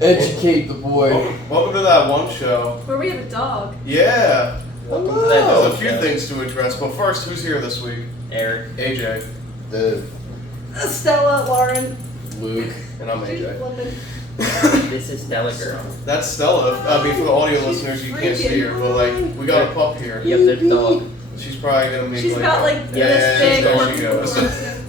Educate the boy. Welcome to That One Show. Where we have a dog. Yeah. Hello. There's a few things to address, but first, who's here this week? Eric. AJ. Stella, Lauren. Luke. And I'm AJ. This is Stella Girl. That's Stella. I mean, for the audio listeners, you can't see her, but like, we got a pup here. Yep, there's a dog. She's probably gonna make She's about like this big. there she goes.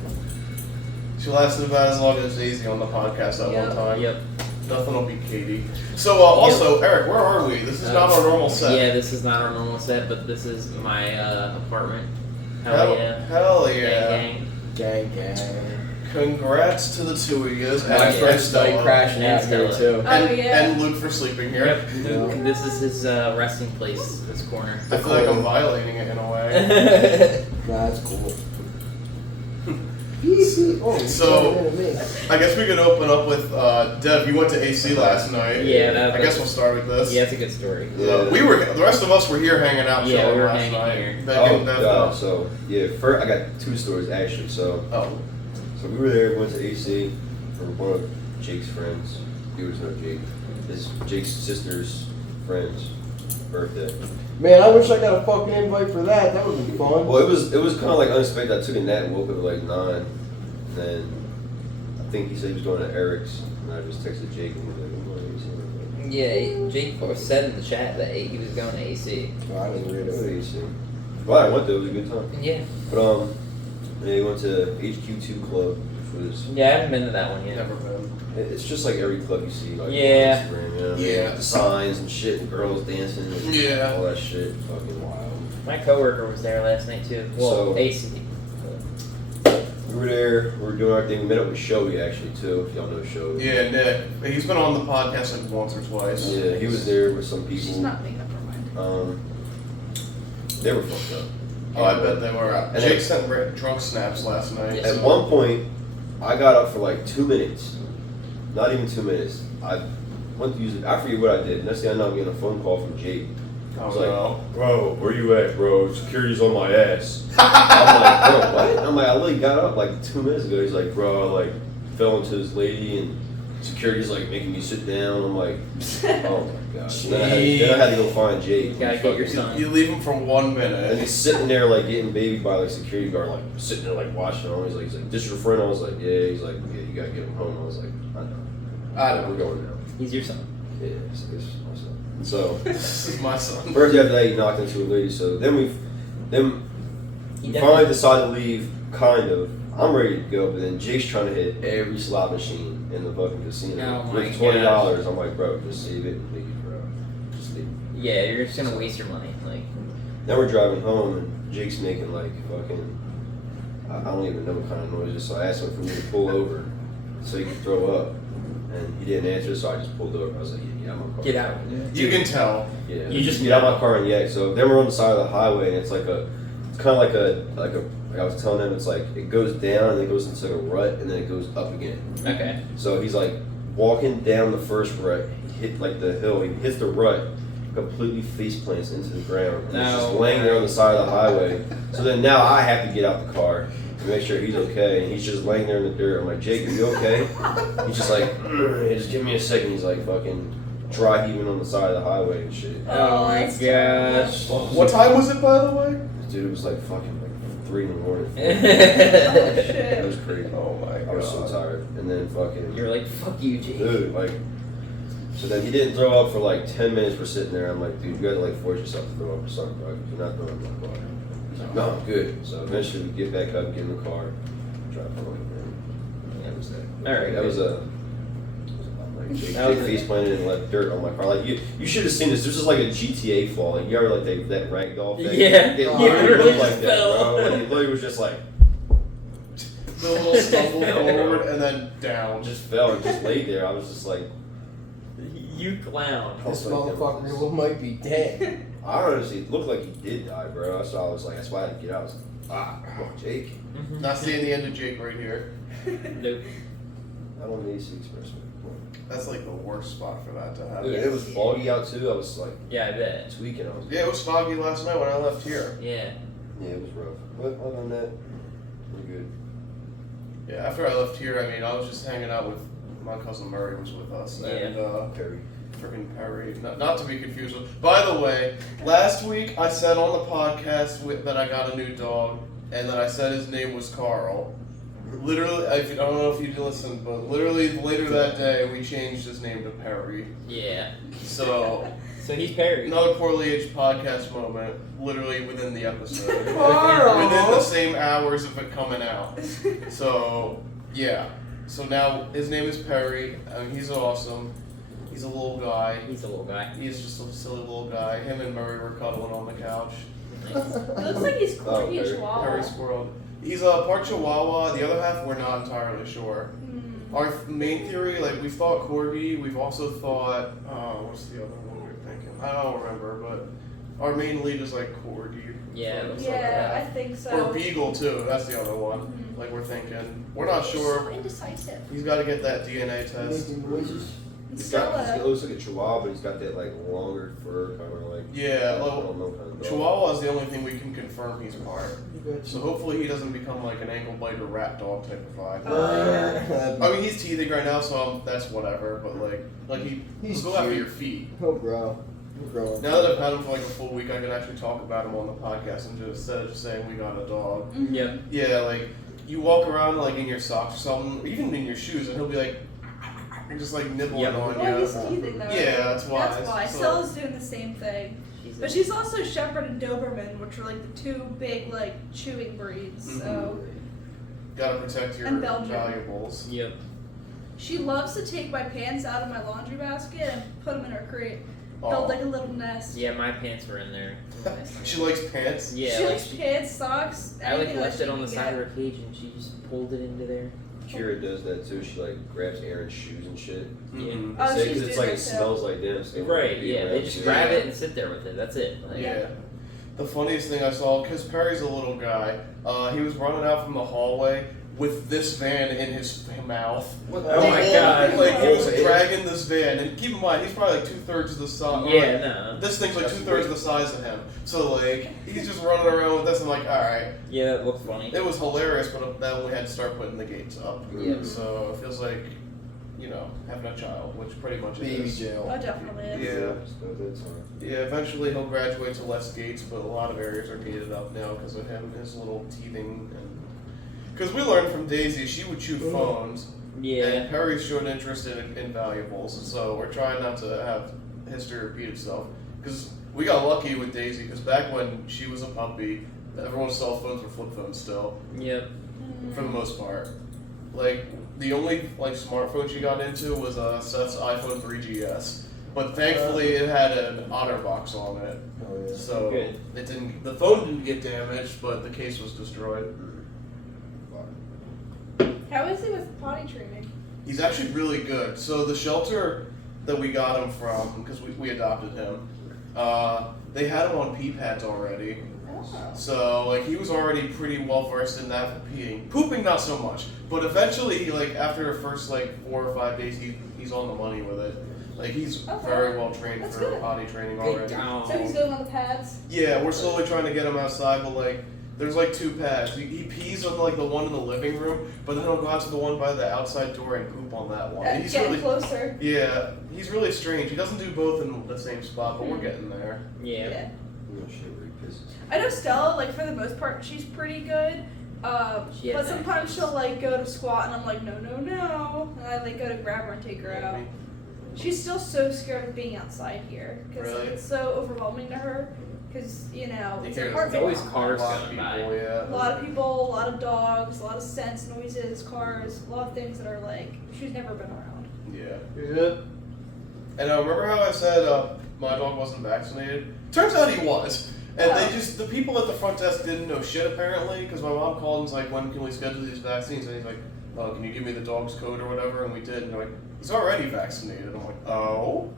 She lasted about as long as Daisy on the podcast that one time. Yep. Nothing will beat Katie. So, also, Eric, where are we? This is not our normal set. Yeah, this is not our normal set, but this is my apartment. Hell yeah. Hell yeah. Gang. Gang. Congrats to the two of you. My friend's like crashing out here too. Oh, yeah. And Luke for sleeping here. Yep. Luke, this is his resting place, this corner. I feel like I'm violating it in a way. That's cool. So, I guess we could open up with Dev. You went to AC last night. Yeah, I guess we'll start with this. Yeah, it's a good story. The rest of us were here hanging out. Yeah, we were last hanging night. here. So first I got two stories actually. So we were there. We went to AC for one of Jake's friends. He was no Jake. It's Jake's sister's friend's birthday. Man, I wish I got a fucking invite for that. That would be fun. Well, it was kind of like unexpected. I took a nap and woke up at like 9, and then I think he said he was going to Eric's, and I just texted Jake and he was like, "I'm going to AC." Yeah, Jake said in the chat that he was going to AC. Oh, I didn't read Go to it. AC. Well, I went there. It was a good time. Yeah. But they went to HQ2 Club, which was Yeah, I haven't been to that one yet. Never been. it's just like every club you see, like Yeah. on Instagram, you know? Yeah. With the signs and shit, and girls dancing, and Yeah. all that shit, fucking wild. My coworker was there last night too. Well, So- AC. We were there. We were doing our thing. We met up with Shoei actually too. If y'all know Shoei. Yeah, Nick. He's been on the podcast like once or twice. Yeah, he was there with some people. She's not making up her mind. They were fucked up. Oh, I bet they were. And Jake then- sent drunk snaps last night. At one point, I got up for like 2 minutes. Not even 2 minutes. I went to use it. I forget what I did. Next thing I know, I'm getting a phone call from Jake. I was like, "Bro, where you at, bro? Security's on my ass." I'm like, "Bro, what?" I'm like, "I literally got up like 2 minutes ago." He's like, "Bro, I like fell into this lady and security's like making me sit down." I'm like, "Oh my gosh." Then I had to go find Jake. You gotta get your son. You leave him for 1 And minute. he's sitting there like getting babied by like security guard, like sitting there like watching him. He's like, "This your friend?" I was like, "Yeah." He's like, "Yeah, you gotta get him home." I was like, "I know. We're going now." He's your son. Yeah, it's my son. So This is my son. first after that, he knocked into a lady. So then we finally decided to leave. Kind of. I'm ready to go, but then Jake's trying to hit every slot machine in the fucking casino Oh my with $20. I'm like, "Bro, just save it and leave, bro. Just leave." Yeah, you're just gonna waste your money. Like, Then we're driving home and Jake's making like fucking, I don't even know what kind of noises, so I asked him for me to pull over so he could throw up. And he didn't answer, so I just pulled over. I was like, "Yeah, get out of my car." Get out. You can tell. Yeah. You just get out of my car and yak. So then we're on the side of the highway and it's kind of like I was telling him, it's like it goes down and then it goes into a rut and then it goes up again. Okay. So he's like walking down the first rut, he hit like the hill, he hits the rut, completely face plants into the ground. And he's just laying there on the side of the highway. So then now I have to get out the car to make sure he's okay. And he's just laying there in the dirt. I'm like, "Jake, are you okay?" He's just like, "Hey, just give me a second." He's like fucking dry heaving on the side of the highway and shit. Oh my gosh. What time was it, by the way? Dude, it was like fucking like 3 in the morning. Oh, That shit. was crazy. Oh my god. I was so tired. And then fucking You're like, fuck you, Jake. dude, like, so then he didn't throw up for like 10 minutes. We're sitting there. I'm like, "Dude, you gotta like force yourself to throw up or something, bro. If you're not throwing up, I'm like, he's like, "No, I'm good." So eventually we get back up, get in the car, drive home, and that was that. All right, That was good. like Jake That was face planted and left dirt on my car. Like you should have seen this. This is like a GTA fall. Like you ever like that ragdoll thing? Yeah. It Yeah, literally it really looked like just that, fell. bro. Like, it literally was just like The little stumble forward and then down. just fell and just laid there. I was just like. You clown. This motherfucker might be dead. I honestly, it looked like he did die, bro. So I was like, that's why I had to get out. I was like, come on, Jake. Not seeing the end of Jake right here. Nope. I don't need AC Expressway. That's like the worst spot for that to happen. Dude, it was foggy out too. I was like Yeah, I bet. tweaking. I was Yeah, it was foggy last night when I left here. Yeah. yeah, it was rough. But other than that, we're Yeah, after I left here, I mean, I was just hanging out with my cousin Murray was with us, and Perry. freaking Perry, not to be confused with. By the way, last week I said on the podcast that I got a new dog, and that I said his name was Carl. Literally, I don't know if you listened, but literally later that day we changed his name to Perry. Yeah. So. So he's Perry. Another poorly aged podcast moment, literally within the episode. Carl! Within the same hours of it coming out. So, yeah. So now his name is Perry. I mean, he's awesome. He's a little guy. He's a little guy. He's just a silly little guy. Him and Murray were cuddling on the couch. Nice. It looks like he's corgi and Perry chihuahua. Perry Squirrel. He's a part Chihuahua. The other half, we're not entirely sure. Our main theory, like, we've thought Corgi. We've also thought, what's the other one we were thinking? I don't remember, but our main lead is like Corgi. Yeah, it looks like Yeah, that. I think so. Or Beagle too. That's the other one. Mhm. Like we're thinking. We're not So sure. indecisive. He's got to get that DNA test. Making noises. He Stella. looks like a chihuahua, but he's got that like longer fur, kind of like. Yeah, I well, don't know, kind of dog. Chihuahua is the only thing we can confirm he's part. You got So hopefully he doesn't become like an ankle biter rat dog type of vibe. Oh, I mean he's teething right now, so that's whatever. But like He's he'll go after cute. your feet. Oh, bro. You're growing. Now that I've had him for like a full week, I can actually talk about him on the podcast and just instead of just saying we got a dog. Yep. Yeah, like you walk around like in your socks or something, even in your shoes, and he'll be like, just like nibbling Yep. on Well, you. he's teething though. Yeah, that's why. That's why. So- Stella's doing the same thing. But she's also Shepherd and Doberman, which are like the two big like chewing breeds. So Gotta protect your And Belgian. valuables. Yep. she loves to take my pants out of my laundry basket and put them in her crate. Aw. Build like a little nest. Yeah, my pants were in there. She likes pants. Yeah, she like likes pants, socks. I like anything left she it on the can side get. of her cage and she just pulled it into there. Kira does that too. She like grabs Aaron's shoes and shit. Mhm. Oh, Because she's it's doing like that it too. smells like them. So Right, yeah. They just grab Yeah. it and sit there with it. That's it. Like, Yeah. The funniest thing I saw, because Perry's a little guy, he was running out from the hallway with this van in his mouth. What Oh my God. Like he was Oh, dragging this van, and keep in mind he's probably like 2/3 the size. Yeah, no. This thing's like That's 2/3 the size of him. So like he's just running around with this. I'm like, all right. Yeah, that looks funny. It was hilarious, but then we had to start putting the gates up. Yeah. So it feels like, you know, having a child, which pretty much it Baby is. jail. Oh, definitely is. Yeah. That's fine. Yeah, eventually he'll graduate to less gates, but a lot of areas are gated up now because of him, his little teething. Because we learned from Daisy, she would chew phones, Yeah. and Perry showed interest in valuables, and so we're trying not to have history repeat itself. Because we got lucky with Daisy, because back when she was a puppy, everyone's cell phones were flip phones still, Yep. for the most part. Like, the only like smartphone she got into was Seth's iPhone 3GS. But thankfully it had an OtterBox on it. Oh, yeah. So Good. it didn't. The phone didn't get damaged, but the case was destroyed. How is he with potty training? He's actually really good. So the shelter that we got him from, because we adopted him, they had him on pee pads already. Oh. So like he was already pretty well versed in that for peeing. Pooping not so much, but eventually like after the first like 4 or 5 days he's on the money with it. Like he's Okay. very well trained That's for good. potty training Good already. dog. So he's going on the pads? Yeah, we're slowly trying to get him outside, but like there's like 2 pads. He pees on like the one in the living room, but then he'll go out to the one by the outside door and poop on that one. He's Getting really closer. yeah, he's really strange. He doesn't do both in the same spot, but we're getting there. Yeah. Oh shit, where he pisses. I know Stella, like for the most part, she's pretty good. She has But sometimes she'll like go to squat and I'm like, no, no, no. And I like go to grab her and take her out. She's still so scared of being outside here because Really? it's so overwhelming to her. Because, you know, You it's hear a there's apartment. always a cars lot of going people, by. yeah. A lot of people, a lot of dogs, a lot of sense noises, cars, a lot of things that are like, she's never been around. Yeah. Yeah. And remember how I said my dog wasn't vaccinated? Turns out he was. And Oh. they just, the people at the front desk didn't know shit apparently, because my mom called and was like, when can we schedule these vaccines? And he's like, oh, can you give me the dog's code or whatever? And we did. And they're like, he's already vaccinated. I'm like, oh?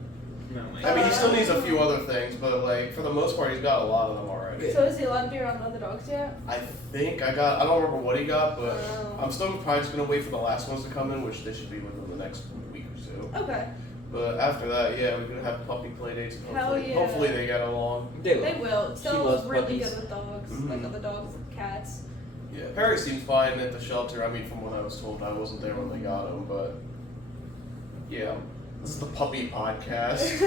No, my I mean, he still needs a few other things, but like, for the most part, he's got a lot of them already. So is he allowed to be around other dogs yet? I think I don't remember what he got, but Oh. I'm still probably just going to wait for the last ones to come in, which they should be within the next week or 2. Okay. But after that, yeah, we're gonna have puppy play dates. And Hell hopefully, yeah. hopefully they get along. They will. She Stella's loves really puppies. good with dogs, Mhm. like other dogs, cats. Yeah, Perry seemed fine at the shelter. I mean, from what I was told, I wasn't there when they got him, but yeah, this is the puppy podcast.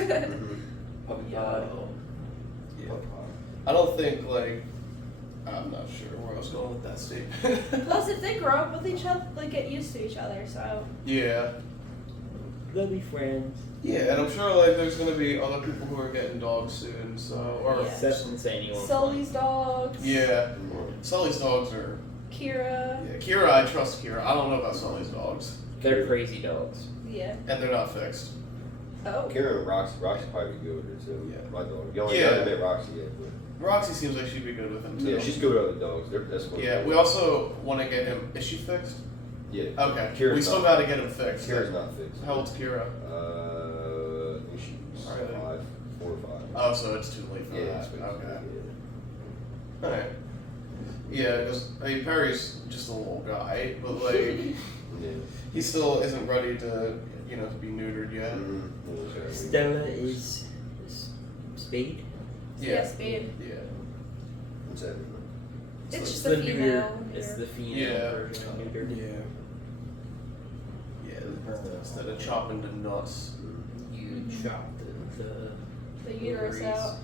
Puppy Pod. Yeah. I don't think I'm not sure where I was going with that statement. Plus, if they grow up with each other, they get used to each other. So Yeah. They'll be friends. Yeah, and I'm sure there's gonna be other people who are getting dogs soon. So or Yeah. Seth's insane. He won't. Sully's dogs. yeah, Sully's dogs are. Kira. Yeah, Kira, I trust Kira. I don't know about Sully's dogs, They're crazy dogs. Yeah. and they're not fixed. Oh. Karen and Roxy's probably good with her too. Yeah. My dog. You only Yeah. haven't met Roxy yet, but Roxy seems like she'd be good with him too. yeah, she's good with other dogs. That's what. Yeah, we also want to get him. Is she fixed? Yeah. Okay. Kira's We still not- got to get him fixed. Kira's not fixed. How old's Kira? I think she's Alright. 4 or 5. Oh, so it's too late for Yeah, that. it's fixed. Okay. Yeah. Alright. Yeah, because Perry's just a little guy, but Yeah. he still isn't ready to, to be neutered yet. Mm-hmm. Stella is Spade. Yeah, Spade. Yeah. What's that? It's just the a female. It's the female Yeah. version of neutered. Yeah. Instead of chopping the nuts. You chop the The uterus out.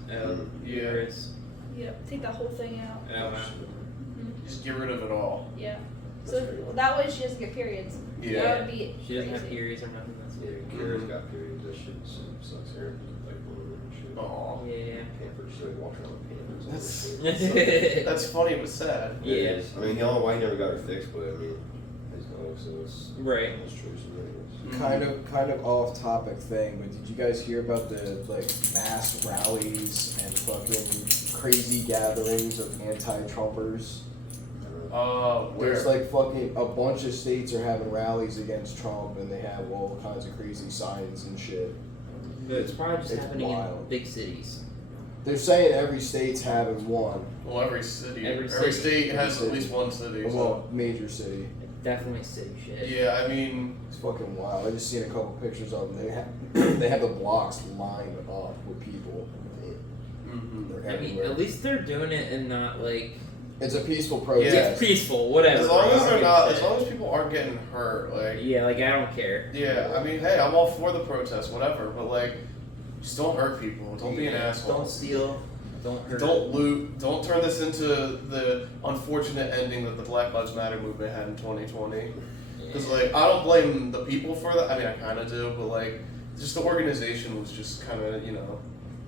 Uterus. Yep. Take that whole thing out. Just get rid of it all. Yeah. So that way she doesn't get periods. Yeah. That would be She doesn't have crazy. periods or nothing. That's Yeah, weird. Kira's got periods. That shit sucks here. Like, and shit. Aw. Yeah. Pampers, she's like walking around with pampers. That's that's funny but sad. Yeah. Yeah. It is. I mean, the only why he never got her fixed, but I mean, his dog, so it's Right. his choice. Kind of off topic thing, but did you guys hear about the mass rallies and fucking crazy gatherings of anti-Trumpers? Where? There's fucking a bunch of states are having rallies against Trump, and they have all kinds of crazy signs and shit. It's probably just It's happening wild. in big cities. They're saying every state's having one. Well, every city. Every Every city. state has Every at least one city. So. Well, major city. Definitely city shit. Yeah, I mean, It's fucking wild. I just seen a couple pictures of them. They have they have the blocks lined up with people. They're I mean, everywhere. at least they're doing it and not It's a peaceful Yeah. protest. it's peaceful, whatever. as long as I don't they're give a not, shit. as long as people aren't getting hurt, Yeah, I don't care. yeah. I mean, hey, I'm all for the protest, whatever, but just don't hurt people. Don't be an asshole. Don't steal. Don't hurt. Don't loot. Don't turn this into the unfortunate ending that the Black Lives Matter movement had in 2020. Because I don't blame the people for that. I mean, I kind of do, but just the organization was just kind of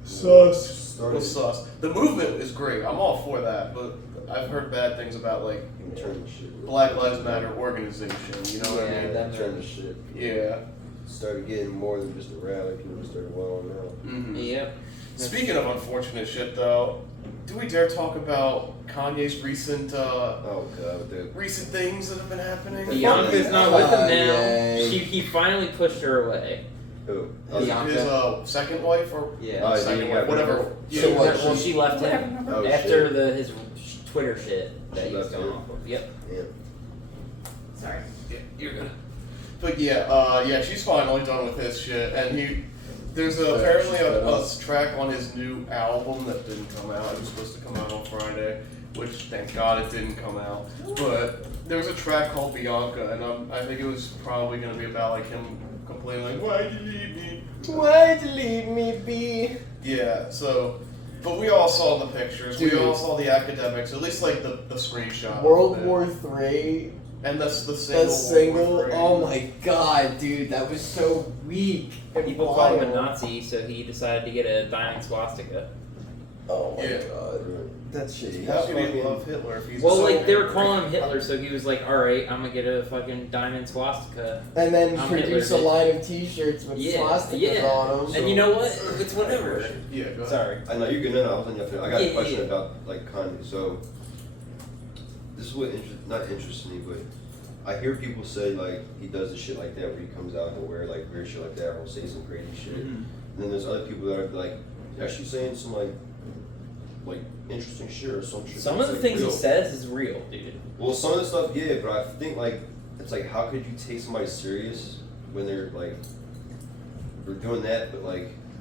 Sus. was sus. The movement is great. I'm all for that, but I've heard bad things about Turn the shit. Black Lives Matter organization. You know what I Yeah, mean? that- Turn the shit. Yeah. Started getting more than just a rally. People started wilding out. hmm Yep. Speaking of unfortunate shit, though, do we dare talk about Kanye's recent Oh god, dude. recent things that have been happening? Bianca's not with him now. Yay. He finally pushed her away. Who? His, Bianca. second wife or Yeah. Oh, second yeah, wife, whatever. yeah. So Yeah. what, Well, she left Whatever him number. Oh, after shit. his Twitter shit that She he was left going him? off of. Yep. Yeah. Sorry. Yeah, you're good. But yeah, she's finally done with his shit, and there's apparently a track on his new album that didn't come out. It was supposed to come out on Friday, which thank God it didn't come out. But there was a track called Bianca, and I think it was probably gonna be about him complaining "Why'd you leave me? Why'd you leave me be? Yeah. So, but we all saw the pictures. Dude. We all saw the academics, at least the screenshot. World of it. War III. And that's the single. The single. World War III. Oh my god, dude, that was so weak. and People called him a wild. Nazi, so he decided to get a diamond swastika. Oh my Yeah. god, that's shitty. How could he love Hitler if he's Well, so they were angry? calling him Hitler, so he was like, "Alright, I'm gonna get a fucking diamond swastika." And then I'm produce a Hitler, line of T-shirts with swastikas on them. And you know what? It's whatever. Yeah, go ahead. Sorry. I know you're good. No, I was on your. I got Yeah, a question yeah. about Kanye. So this is what not interests me, but I hear people say he does the shit like that where he comes out and wear weird shit like that, or say some crazy shit. And then there's other people that are actually saying some interesting shit or some shit. Some of that's, the things real. he says is real, dude. Well, some of the stuff, yeah, but I think it's how could you take somebody serious when they're doing that, but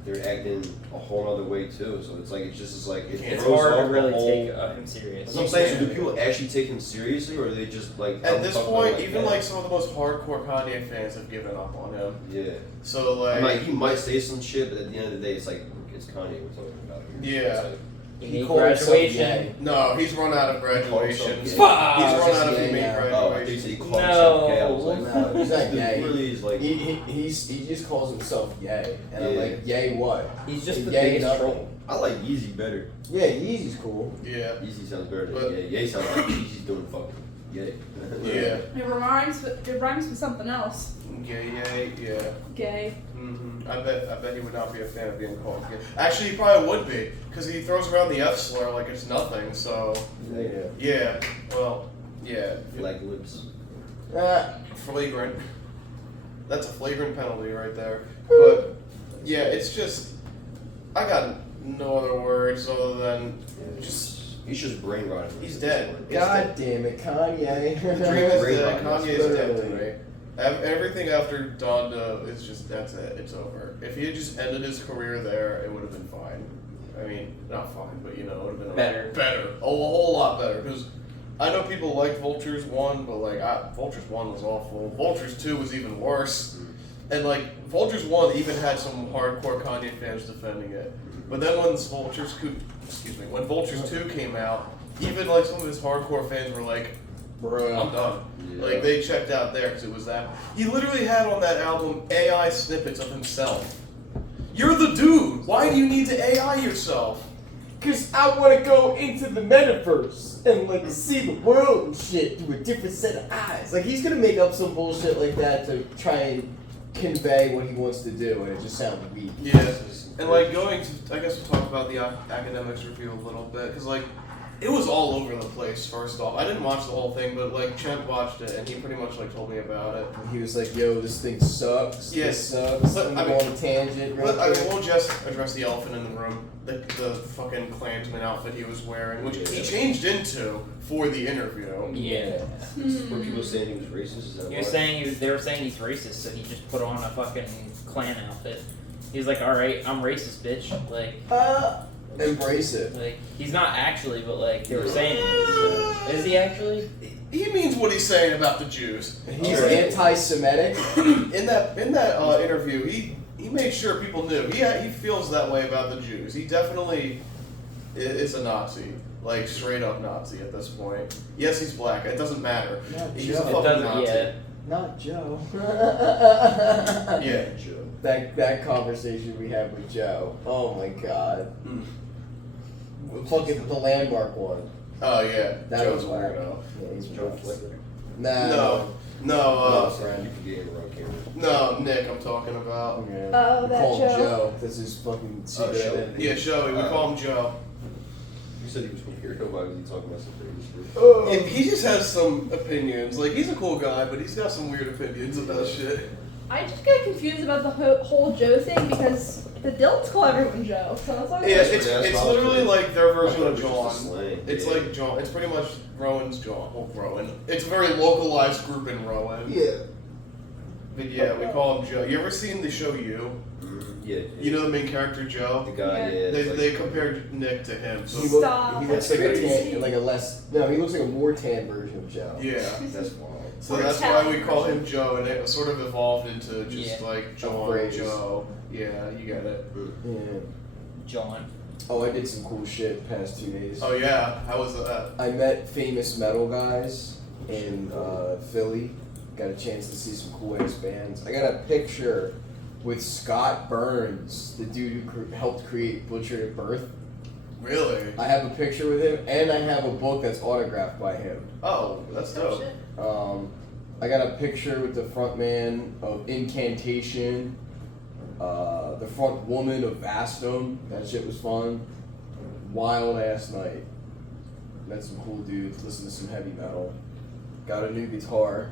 they're acting a whole other way too. So it's like it It's throws hard to off the really whole. take him serious. That's what I'm saying. So do people actually take him seriously, or are they just like At this point, even that? like some of the most hardcore Kanye fans have given up on him. Yeah. So like, I'm like, he might say some shit, but at the end of the day, it's like it's Kanye we're talking about here. Yeah. It's like, You He need called himself graduation. Ye. no, he's run out of graduations. He's Fuck! run out of Just female gay oh, I think graduations. he called himself gay. I was like, No, he's not this dude gay. really is like. He just calls himself Ye, and I'm Yeah. like, Ye what? He's just the Ye biggest nothing. troll. I like Yeezy better. Yeah, Yeezy's cool. Yeah. Yeezy sounds better than But- Ye. Ye sounds like Yeezy's doing fucking Ye. Yeah. It rhymes with something else. Yeah. Gay. I bet he would not be a fan of being called gay. Actually, he probably would be, because he throws around the F slur like it's nothing. So Yeah. yeah. Well, yeah. Like lips. Flagrant. That's a flagrant penalty right there. But yeah, it's just I got no other words other than just He's just brain rotted. he's dead. He's God damn it, Kanye. The dream is Brain dead. rot, Kanye is dead literally. to me. Everything after Donda is just that's it. It's over. If he had just ended his career there, it would have been fine. I mean, not fine, but you know, it would have been Better. Better. A whole lot better. Because I know people liked Vultures 1, but like Vultures 1 was awful. Vultures 2 was even worse. And like Vultures 1 even had some hardcore Kanye fans defending it. But then when when Vultures 2 came out, even like some of his hardcore fans were like, I'm done. Yeah. Like they checked out there because it was that. He literally had on that album AI snippets of himself. You're the dude. Why do you need to AI yourself? Cause I wanna go into the metaverse and like see the world and shit through a different set of eyes. Like he's gonna make up some bullshit like that to try and convey what he wants to do, and it just sounds weak. Yeah. And like going to, I guess we'll talk about the academics review a little bit because like it was all over the place. First off, I didn't watch the whole thing, but like Trent watched it and he pretty much like told me about it. And he was like, "Yo, this thing sucks. Yeah. This sucks." But, I'm I going mean- on a tangent. Real But I mean, quick. we'll just address the elephant in the room. The fucking Klansman outfit he was wearing, which he changed into for the interview. Yeah. Were people saying he was racist? Is that He was why? saying they were saying he's racist, so he just put on a fucking Klan outfit. He's like, all right, I'm racist, bitch. Embrace it. Like he's not actually, but like they were saying. So. Is he actually? He means what he's saying about the Jews. He's anti-Semitic. In that interview, he made sure people knew. He feels that way about the Jews. He definitely is a Nazi, like straight up Nazi at this point. Yes, he's black. It doesn't matter. Not He's a Joe. fucking doesn't Nazi. yet. Not Joe. Yeah. Joe. That conversation we had with Joe. Oh my god. Fucking the landmark one. Oh yeah. That Joe's was whack. weirdo. Yeah, he's Joe nuts. Flicker. Nah. No. No, You friend. can get him around camera. No, Nick. I'm talking about. Yeah. Oh, We that call him Joe. Joe. That's his fucking secret Joe? identity. Yeah, Joey. We call him Joe. You said he was from here. Why was he talking about some crazy shit? Oh. And he just has some opinions. Like he's a cool guy, but he's got some weird opinions about shit. I just get confused about the whole Joe thing because the Dilts call everyone Joe. So that's why. Yeah, That's it's what- that's it's what I was literally saying. like their I version thought of it was just a John. slang. It's Yeah. like John. It's pretty much Rowan's John. Well, Rowan. It's a very localized group in Rowan. Yeah. But yeah, we call him Joe. You ever seen the show You? Yeah. You know the main character the Joe? guy. Yeah. Yeah. it's They like- compared Nick to him. So He, Stop, he looks that's like a crazy. tan, like a less. No, he looks like a more tan version of Joe. yeah. That's wild. So Or that's why we Italian call version. him Joe, and it sort of evolved into just Yeah. like John, phrase. Joe. Yeah, you get it. Yeah. John. Oh, I did some cool shit past 2 days. Oh yeah, how was that? I met famous metal guys in Philly. Got a chance to see some cool ass bands. I got a picture with Scott Burns, the dude who helped create Butchered at Birth. Really? I have a picture with him, and I have a book that's autographed by him. Oh, that's dope. I got a picture with the front man of Incantation, the front woman of Vastum. That shit was fun. Wild ass night. Met some cool dudes, listened to some heavy metal. Got a new guitar.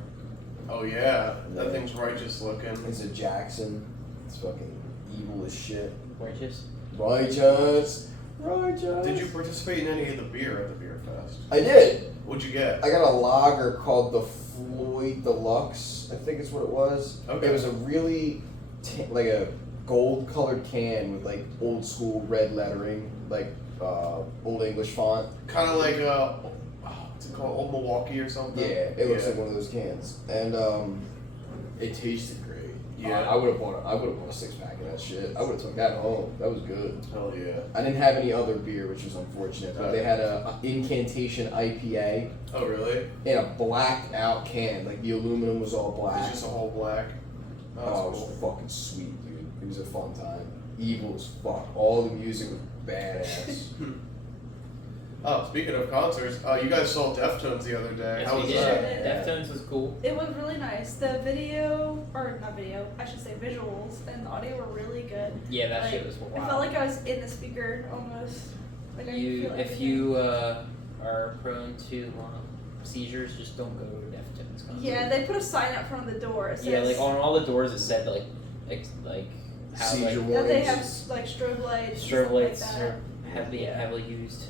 Oh yeah, that Yeah. thing's righteous looking. It's a Jackson. It's fucking evil as shit. Righteous. Righteous. Did you participate in any of the beer at the beer fest? I did. What'd you get? I got a lager called the Floyd Deluxe. I think is what it was. Okay. It was a really like a gold colored can with like old school red lettering, like old English font. Kind of like what's it called, Old Milwaukee or something. Yeah, it looks like one of those cans, and it tasted great. Yeah. I would have bought a 6-pack of that shit. I would have took that home. That was good. Hell yeah. I didn't have any other beer, which was unfortunate, but they had a Incantation IPA Oh really? in a blacked out can. Like the aluminum was all black. It's just a whole black. Oh, Oh, it that's was cool. fucking sweet, dude. It was a fun time. Evil as fuck. All the music was badass. Oh, speaking of concerts, you guys saw Deftones the other day. Yes, How we was did. that? Deftones was cool. It was really nice. The video, or not video, I should say visuals and the audio were really good. Yeah, that Like, shit was I wild. felt like I was in the speaker almost. Like I could feel If everything. you are prone to seizures, just don't go to a Deftones concert. Yeah, they put a sign out front of the door. It says Yeah, like on all the doors it said like how Seizure like that they warnings. have like strobe lights. and strobe stuff lights like that. are heavily used.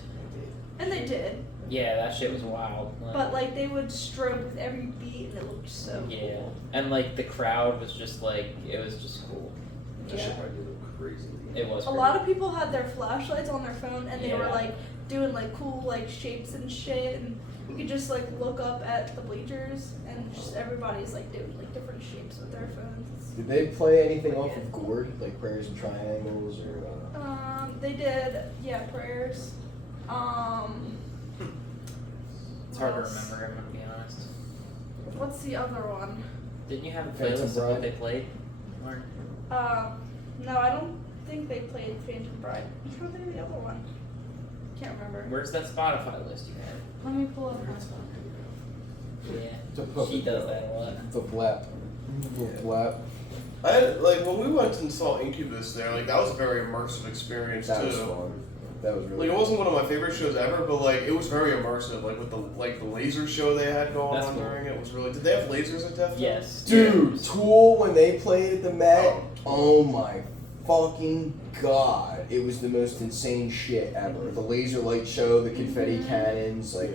And they did, Yeah, that shit was wild. but like they would strobe with every beat, and it looked so yeah, cool. and like the crowd was just like it was just cool. That Yeah. shit might be a little crazy. It was A lot of people had their flashlights on their phone, and they were Yeah. like doing like cool like shapes and shit, and you could just like look up at the bleachers, and just everybody's like doing like different shapes with their phones. Did they play anything off of Gourd, like Prayers and Triangles, or? They did, yeah, prayers. It's hard to what else? remember. I'm gonna be honest. What's the other one? Didn't you have a Phantom playlist of Bride? what they played? Mark? No, I don't think they played Phantom Bride. I'm trying to think of the other one. Can't remember. Where's that Spotify list you had? Let me pull up my Yeah, The puppet she does girl. that a lot. The blap. The blap. I had, like when we went and saw Incubus there, like that was a very immersive experience That too. was fun. That was really Like it wasn't one of my favorite shows ever, but like it was very immersive. Like with the laser show they had going That's on cool. during it was really. Did they have lasers at Deftones? Yes. Dude, Tool, when they played at the Met, Oh. oh my fucking god. It was the most insane shit ever. The laser light show, the confetti cannons, like,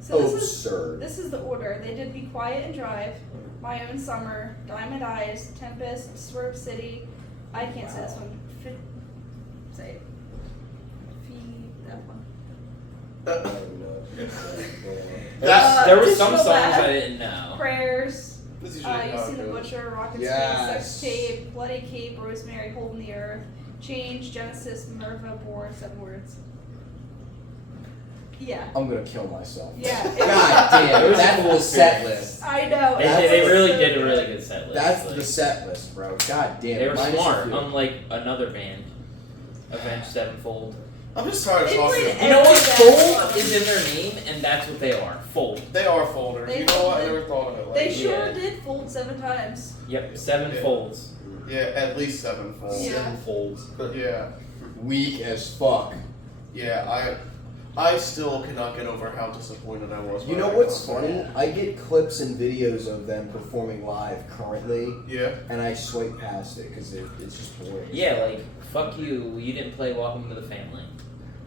So absurd. this is the order. They did Be Quiet and Drive, My Own Summer, Diamond Eyes, Tempest, Swerve City. I can't say this one. Say it. That one. I don't know. There was some Digital songs Lab, I didn't know. Prayers. This is usually You how See it the goes. Butcher, Rocket Yes. Space, Sex Tape, Bloody Cape, Rosemary, Holding the Earth, Change, Genesis, Minerva, Born, 7 Words. Yeah. I'm gonna kill myself. Yeah. God damn, It was that's a cool the set series. list. I know. They it's really so did a good. really good set list. That's like, the set list, bro. God damn. They were minus a smart, few. unlike another band, Avenged Sevenfold. I'm just tired of They talking. played You know what? Every Fold band. is in their name, and that's what they are. Fold. They are folders. They You know what? I folded. never thought of it like They that. sure Yeah. did fold 7 times. Yep, 7 Yeah. folds. Yeah, at least 7 folds. Yeah. 7 folds. Yeah. Weak as fuck. Yeah, I still cannot get over how disappointed I was. You when know I what's got funny? that. I get clips and videos of them performing live currently, Yeah. and I swipe past it because it's just boring. Yeah, like, fuck you, you didn't play Welcome to the Family.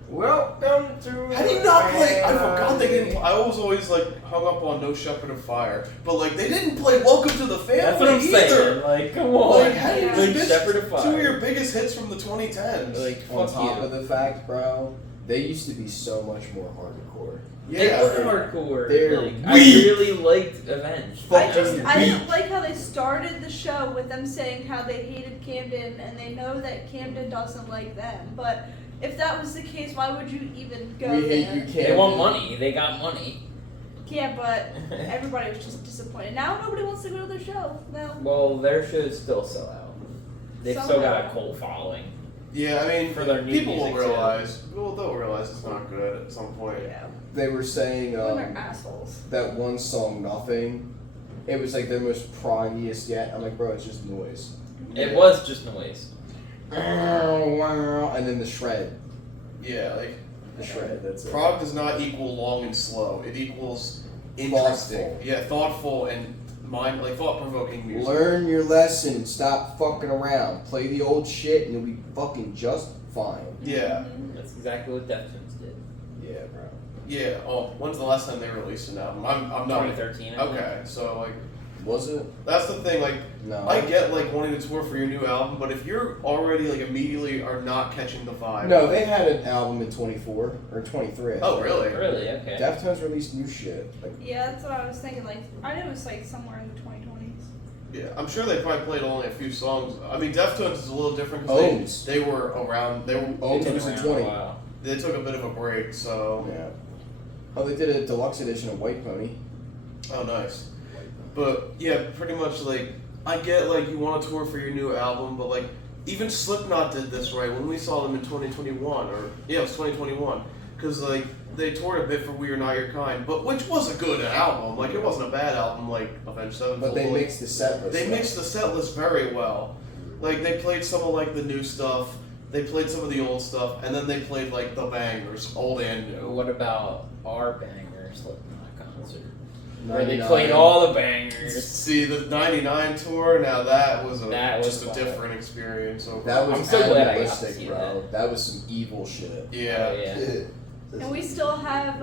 Welcome to. How do you not play? I forgot they didn't. I was always like hung up on No Shepherd of Fire, but like they didn't play Welcome to the Family That's what I'm either. saying, like, come on. Like, how do you Yeah. miss Shepherd of Fire. 2 of your biggest hits from the 2010s? Like, On fuck top you. of the fact, bro, they used to be so much more hardcore. They yeah. were hardcore. They're like, I weak. really liked Avenged. I Fucking didn't weak. like how they started the show with them saying how they hated Camden and they know that Camden doesn't like them. But if that was the case, why would you even go We there? hate you, Camden. They want money. They got money. Yeah, but everybody was just disappointed. Now nobody wants to go to their show. Now, Well, their shows still sell out. They've still got a Somehow. cult following. Yeah, I mean, For their new people will music, too. realize. Well, they'll realize it's not good at some point. yeah, They were saying when they're assholes. that one song, Nothing, it was like their most proggiest yet. I'm like, bro, it's just noise. It was just noise. And then the shred. Yeah, like The shred, that's it. prog does not equal long and slow. It equals interesting. Thoughtful. Yeah, thoughtful and thought-provoking music. Learn your lesson and stop fucking around. Play the old shit and you'll be fucking just fine. Yeah, That's exactly what Deftones did. Yeah, bro. yeah. Oh, when's the last time they released an album? I'm not. 2013. I think. Okay, so like Was it? That's the thing. Like, No. I get like wanting to tour for your new album, but if you're already like immediately are not catching the vibe. No, they had an album in 24 or 23. I Oh, think. really? Really? Okay. Deftones released new shit. Like, Yeah, that's what I was thinking. Like, I know it was like somewhere in the 2020s. Yeah, I'm sure they probably played only a few songs. I mean, Deftones is a little different Ohms. because they were around. They were. Ohms Been was in around 20. a while. They took a bit of a break, so. Yeah. Oh, they did a deluxe edition of White Pony. Oh, nice. But yeah, pretty much like I get like you want to tour for your new album, but like even Slipknot did this right when we saw them in 2021, or yeah, it was 2021, because like they toured a bit for We Are Not Your Kind, but which was a good album. Like it wasn't a bad album, like Avenged Sevenfold. But they mixed the set list. They up. mixed the set list very well. Like they played some of like the new stuff, they played some of the old stuff, and then they played like the bangers, old and new. What about our bangers Slipknot concert? Where they 99. played all the bangers. See the '99 tour. Now that was That was just a wild. different experience. Overall. That was I'm so glad I got to animalistic, see bro. That was some evil shit. yeah. Oh, yeah. And we still have,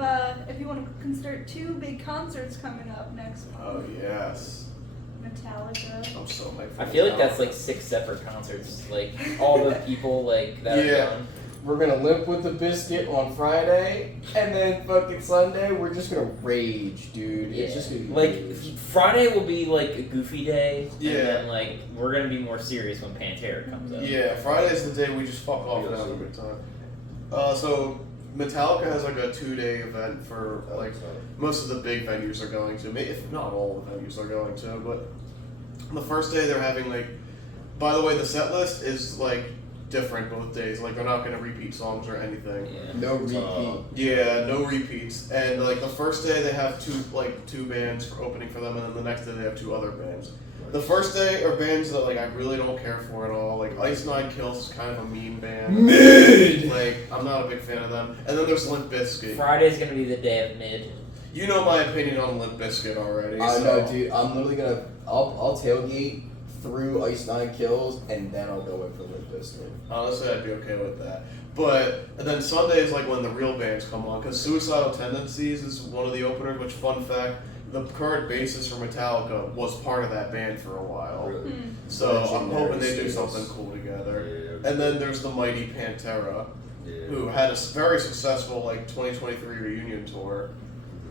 if you want to consider 2 big concerts coming up next month. Oh yes. Metallica. I'm so hyped for I feel like this that's like 6 separate concerts. Like all the people like that Yeah. are done. We're gonna limp with the biscuit on Friday, and then fucking Sunday we're just gonna rage, dude. It's just gonna be like rage. Friday will be like a goofy day. Yeah. And then like we're gonna be more serious when Pantera comes up. Yeah, Friday's the day we just fuck off and have a good time. So Metallica has like a 2-day event for like most of the big venues are going to, if not all the venues are going to, but the first day they're having like, by the way, the set list is like different both days. Like they're not going to repeat songs or anything. Yeah. No repeat. Yeah, no repeats. And like the first day they have two bands for opening for them, and then the next day they have 2 other bands. The first day are bands that like I really don't care for at all. Like Ice Nine Kills is kind of a mean band. Mid. Like I'm not a big fan of them. And then there's Limp Bizkit. Friday's gonna be the day of mid. You know my opinion on Limp Bizkit already. I so. know, dude. I'm literally gonna. I'll tailgate through Ice Nine Kills, and then I'll go in for Limp Bizkit. Honestly, I'd be okay with that. But and then Sunday is like when the real bands come on, because Suicidal Tendencies is one of the openers. Which, fun fact, the current bassist for Metallica was part of that band for a while. Really? So I'm Legendary hoping they do status. something cool together. Yeah. And then there's the mighty Pantera, Yeah. who had a very successful like 2023 reunion tour,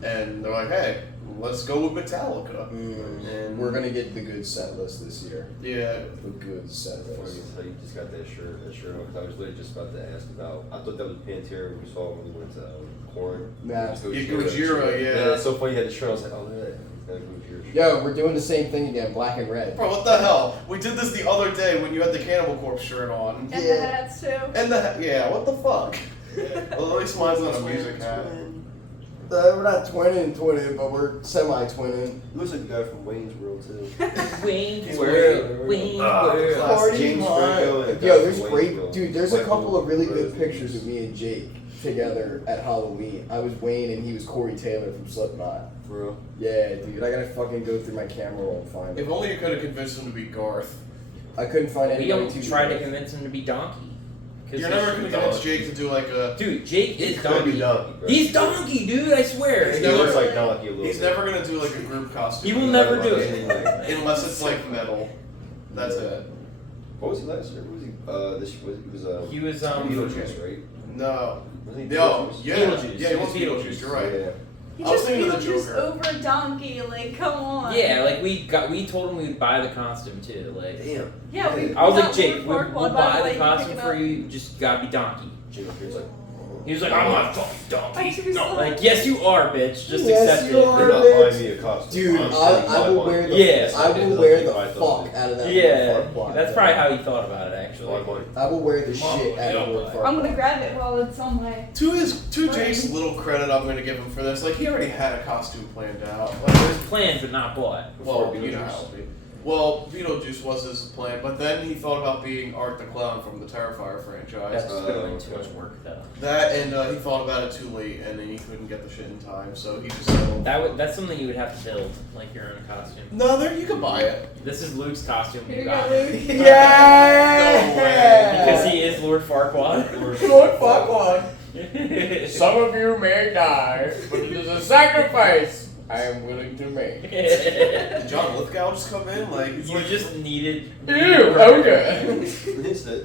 and they're like, hey, let's go with Metallica. And We're gonna get the good set list this year. Yeah. The good set Funny list. as how you just got that shirt on, 'cause I was literally just about to ask about. I thought that was Pantera when we saw when we went to Korn. Nah. Gojira, yeah. It's so funny you had the shirt. I was like, oh, yeah, got a Gojira shirt. Yo, we're doing the same thing again, black and red. Bro, what the hell? We did this the other day when you had the Cannibal Corpse shirt on. And Yeah. the hats too. And the what the fuck? Well, at least mine's not a music hat. We're not twinning, but we're semi-twinning. Looks like the guy from Wayne's World too. Wayne's World. World. Wayne's Ah, World. class. Party James line. Franco and Yo, Dr. there's Wayne's great, World. dude. There's a Michael couple of really good Rose. pictures of me and Jake together at Halloween. I was Wayne and he was Corey Taylor from Slipknot. For real. Yeah, dude. I gotta fucking go through my camera roll and find If it. only you could have convinced him to be Garth. I couldn't find We anybody don't to try to convince him to be Donkey. 'Cause You're he's never gonna convince Donkey. Jake to do like a. Dude, Jake He is could Donkey. be Donkey, bro. He's Donkey, dude. I swear. He's He never- looks like Donkey a little He's bit. never gonna do like a group costume. He will never do it. Unless it's like metal. That's it. What was he last year? Was he? He was Beetlejuice, right? No. Wasn't he No. Beetlejuice? Yeah. Beetlejuice. Yeah, he was Beetlejuice. You're right. Yeah. He I was just thinking of the Beetlejuice Joker. over Donkey, like, come on. Yeah, like we told him we'd buy the costume too. Like Damn. Yeah, we I was got like, Jake, Lord we'll Farquaad, by buy way, the you costume pick it for up. you. You just gotta be Donkey. Jake appears like. He was like, I'm not fucking I Donkey. choose No, the- like, yes, you are, bitch. Just Yes, accept you it. are. They're not buying me a costume. Dude, Honestly, I will wear the Yes. I will wear the fuck out of that. Yeah, Farquaad. that's probably how he thought about it, actually. I will wear the shit out of Lord I'm Farquaad. gonna grab it while it's on my. To Jake's little credit, I'm gonna give him for this. Like he already had a costume planned out. It Like, was planned but not bought. well, Before you know Beetlejuice. how it'll be. Well, Beetlejuice was his plan, but then he thought about being Art the Clown from the Terrifier franchise. That's just gonna be too much work, though. That and he thought about it too late, and then he couldn't get the shit in time, so he just settled. That's something you would have to build, like your own costume. No, there you can buy it. This is Luke's costume. Here we you got. go, Luke. Yeah! No way. Because he is Lord Farquaad. Lord Farquaad. Some of you may die, but it is a sacrifice I am willing to make. Did John Lithgow just come in? Like, it's You like, just needed. Ew, okay.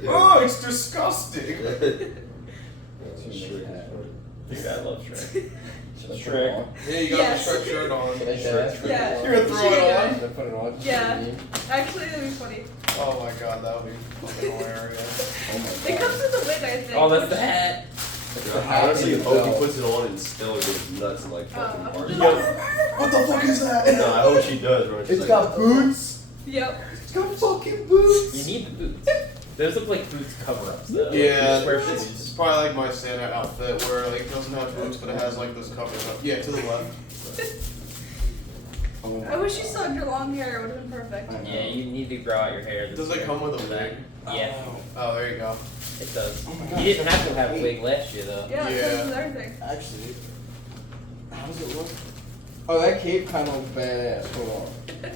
oh, it's disgusting. Dude, I love Shrek. Shrek. Yeah, you got Yes. the Shrek shirt on. Can I ask for Yeah. You're gonna throw it on? Can I put it on? Yeah. Actually, that'd be funny. Oh my god, that would be fucking hilarious. Oh my It god. comes with a wig, I think. Oh, that's the hat. I honestly hope he puts it on and Stella goes nuts and like fucking barks. What the fuck is that? No, I hope she does, bro. She's It's like, got boots. Yep. It's got fucking boots. You need the boots. Those look like boots cover-ups, though. Yeah, Square it's shoes. probably like my standard outfit where like it doesn't have boots but it has like this covers up. Yeah, to the left. I wish you still had your long hair. It would have been perfect. Yeah, you need to grow out your hair. Does it come with a wig? Yeah, Oh, there you go. it does. Oh my god. You didn't have to have a wig last year, though. Yeah, it Yeah. comes with everything. Actually, how does it look? Oh, that cape kind of looks badass. Hold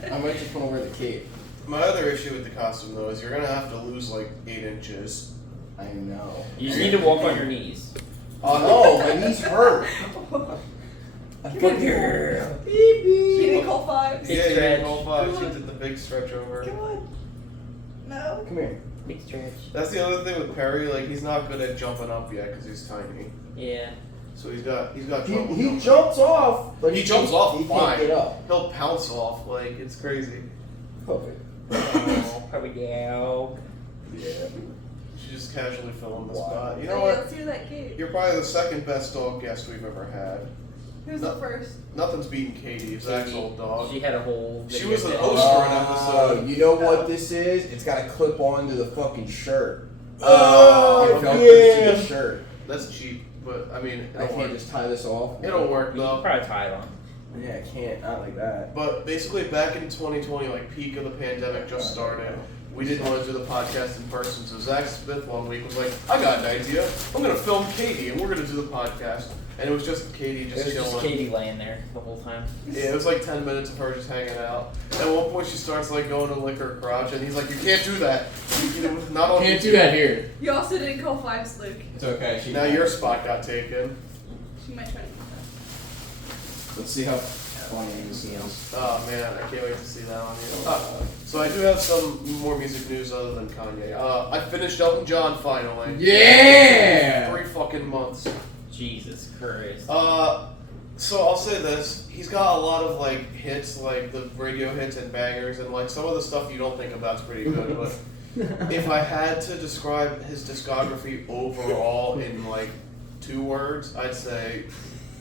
on. I might just want to wear the cape. My other issue with the costume though is you're gonna have to lose like 8 inches. I know. You just need to walk on your knees. Oh no, my knees hurt. I Come fucking here. beep beep. She didn't call fives. Big Yeah, you stretch. did all 5. She did the big stretch over. Come on. No. Come here. Big stretch. That's the other thing with Perry. Like he's not good at jumping up yet because he's tiny. Yeah. So he's got trouble. He jumping. jumps off, but He jumps off He fine. can't get up. He'll pounce off like it's crazy. Perfect. Oh, probably go. Yeah. She just casually fell on the Wow. spot. You know Hey, what? let's do that cape. You're probably the second best dog guest we've ever had. Who's the first? Nothing's beating Katie, Zach's old dog. She had a whole. She video was the bit. host for an episode. You know what this is? It's got a clip on to the fucking shirt. Oh, It velcros to the shirt. That's cheap, but I mean, I it'll can't work. just tie this off. It'll work You can though. probably tie it on. Yeah, I can't. Not like that. But basically, back in 2020, like peak of the pandemic just started. We didn't want to do the podcast in person, so Zach Smith one week was like, "I got an idea. I'm gonna film Katie, and we're gonna do the podcast." And it was just Katie just It was chilling. just Katie laying there the whole time. Yeah, it was like 10 minutes of her just hanging out. At one point, she starts like going to lick her crotch, and he's like, "You can't do that. Not on Can't do YouTube." that here. You also didn't call fives, Luke. It's okay. Now your spot got taken. She might try to get Let's see how funny this is. Oh man, I can't wait to see that on you. So I do have some more music news other than Kanye. I finished Elton John finally. Yeah. 3 fucking months. Jesus Christ. So I'll say this: he's got a lot of like hits, like the radio hits and bangers, and like some of the stuff you don't think about's pretty good. But if I had to describe his discography overall in like 2 words, I'd say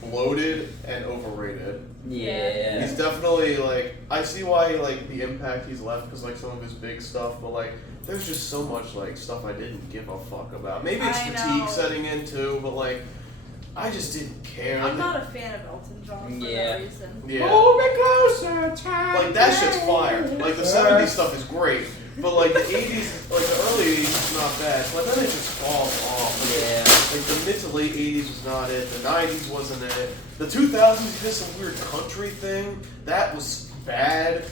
bloated and overrated. Yeah. He's definitely like, I see why like the impact he's left because like some of his big stuff, but like there's just so much like stuff I didn't give a fuck about. Maybe it's I fatigue know. setting in too, but like I just didn't care. I'm not a fan of Elton John for Yeah. that reason. Yeah. Hold me closer, time. Like that shit's fire. Like the 70s stuff is great, but like the 80s, like the early 80s is not bad. But then it just falls off. Yeah. Like the mid to late 80s was not it. The 90s wasn't it. The 2000s he did some weird country thing. That was bad.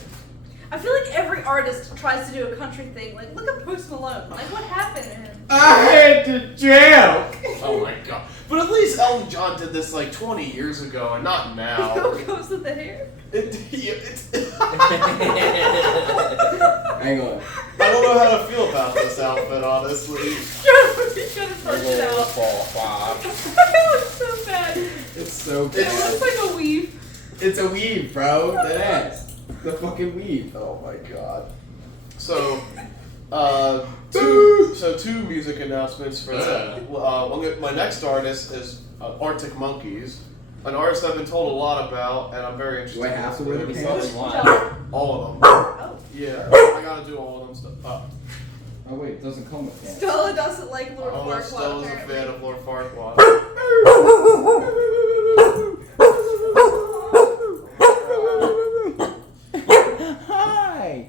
I feel like every artist tries to do a country thing. Like, look at Post Malone. Like, what happened to him? I had to joke. Oh my god. But at least Elton John did this like 20 years ago and not now. Who goes with the hair? It's Hang on. I don't know how to feel about this outfit, honestly. He's gonna search it out. Farquaad. It looks so bad. It's so It bad. looks like a weave. It's a weave, bro. That ass. The fucking weave. Oh my god. So, two music announcements for that. My next artist is Arctic Monkeys, an artist I've been told a lot about, and I'm very interested. Do I have to wear the We pants? saw them live. All of them. Oh. Yeah, I gotta do all of them stuff. Oh wait, it doesn't come with pants. Stella doesn't like Lord Oh, Farquaad, Stella's a apparently. fan of Lord Farquaad. Hi.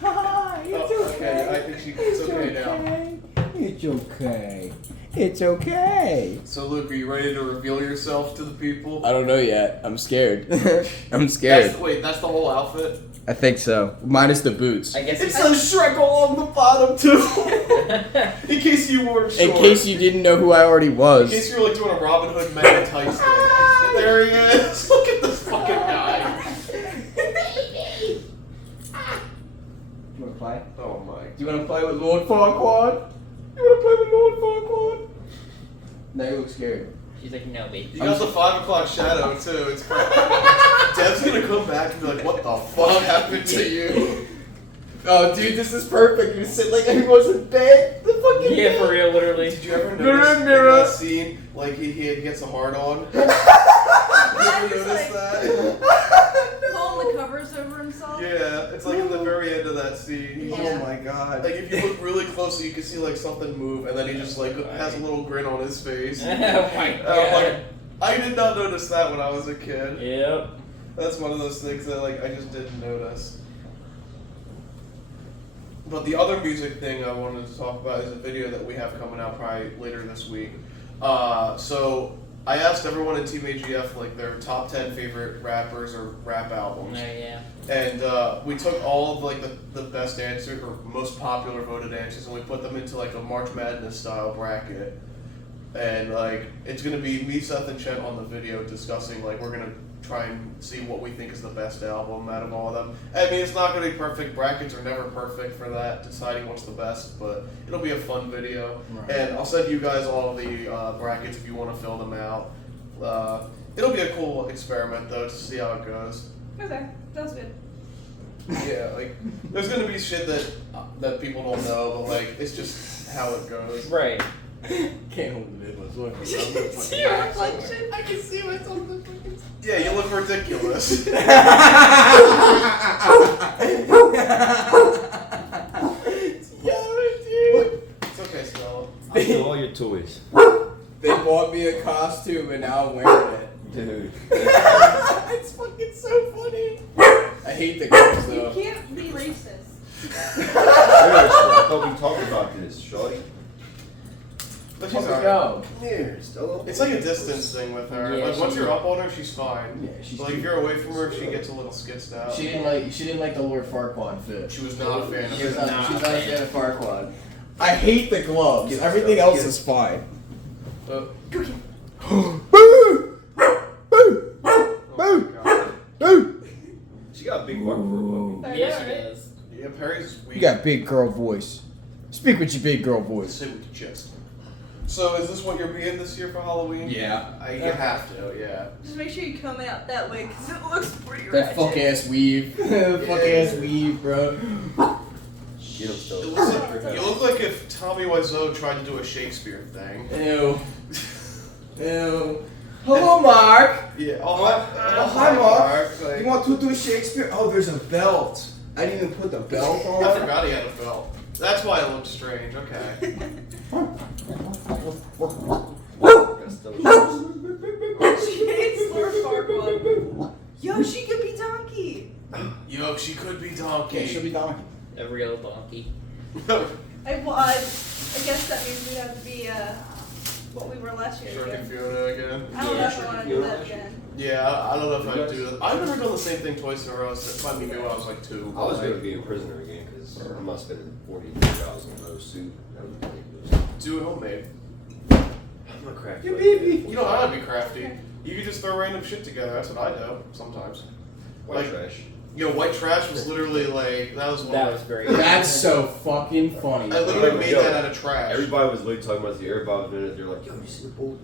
Hi. It's Oh, okay, I think it's okay now. It's okay. It's okay. So, Luke, are you ready to reveal yourself to the people? I don't know yet. I'm scared. I'm scared. Wait, that's the whole outfit? I think so. Minus the boots. I guess It says Shrek along the bottom, too. In case you weren't sure. In case you didn't know who I already In was. case you were like doing a Robin Hood Mega Tights thing. There he is. Look at this fucking guy. Do you want to play with Lord Farquaad? You want to play with Lord Farquaad? Now you look scared. She's like, no, baby. You got the 5 o'clock shadow too. It's crazy. Deb's gonna come back and be like, "What the fuck happened to you?" Oh, dude, this is perfect. You sit like everyone's in bed. The fucking Yeah, bed. for real, literally. Did you ever Mirror, notice in mirror. that scene, like he gets a hard on? You ever notice that? Pulling the covers over himself. Yeah, it's like in the very end of that scene. He's Yeah. Oh my god. like if you look really closely, you can see like something move, and then he just like has a little grin on his face. Oh my And I'm god. like, I did not notice that when I was a kid. Yep. That's one of those things that like I just didn't notice. But the other music thing I wanted to talk about is a video that we have coming out probably later this week. So I asked everyone in Team AGF like their top 10 favorite rappers or rap albums. Yeah. And we took all of like the best answers or most popular voted answers and we put them into like a March Madness style bracket. And like it's gonna be me, Seth, and Chet on the video discussing like we're gonna try and see what we think is the best album out of all of them. I mean, it's not gonna be perfect. Brackets are never perfect for that, deciding what's the best, but it'll be a fun video. Right. And I'll send you guys all of the brackets if you want to fill them out. It'll be a cool experiment though to see how it goes. Okay, sounds good. Yeah, like there's gonna be shit that people don't know, but like it's just how it goes. Right. Can't hold it in. Look. See your reflection? I can see myself in the fucking. Yeah, you look ridiculous. It's okay, Stella. I steal all your toys. They bought me a costume and now I'm wearing it. Dude. It's fucking so funny. I hate the girls You though. can't be racist. Seriously, I thought we talked about this, shorty. But she's Let's alright. go. Here, Stella. It's like a distance thing with her. Yeah, like once she- you're up on her, she's fine. Yeah, she's But like if you're away from her, she gets a little skitsed out. She didn't like the Lord Farquaad fit. She was not a fan of She was it. not a fan of Farquaad. I hate the gloves. Everything else is fine. Oh Boo! Boo! She got a big bark for a puppy. Yeah, she does. Yeah, Perry's weak. You got big girl voice. Speak with your big girl voice. Say with your chest. So is this what you're being this year for Halloween? Yeah. You have to, yeah. Just make sure you come out that way because it looks pretty That ratchet. fuck ass weave. Fuck ass weave, bro. Get him, It Stella. looks like, you look like if Tommy Wiseau tried to do a Shakespeare thing. Ew. Ew. Hello, Mark. Yeah. Oh, hi, Mark. Like, You want to do Shakespeare? Oh, there's a belt. I didn't even put the belt I on. forgot he had a belt. That's why it looked strange. Okay. Got Stella's shoes. She hates Lord Farquaad. Yo, she could be Donkey. Yo, she could be Okay, donkey. she'll be donkey. A real donkey. I guess that means we have to be what we were last year. Shark and again. Fiona again. I don't know if I want to do Fiona. that again. Yeah, I don't know if I'd do that. I've never done the same thing twice in a row. It might be me when I was like 2. I was gonna be a prisoner again because I'm not spending $40,000 on a suit. That would be ridiculous. Do it homemade. I'm not crafty. You like baby. that. You know how to be crafty. You can just throw random shit together. That's what I do sometimes. White like- trash. Yo, white trash was literally like that was one That of was very. That's so fucking funny. I literally made Yo, that out of trash. Everybody was literally talking about the everybody was doing it. They're like, yo, you see the bowl?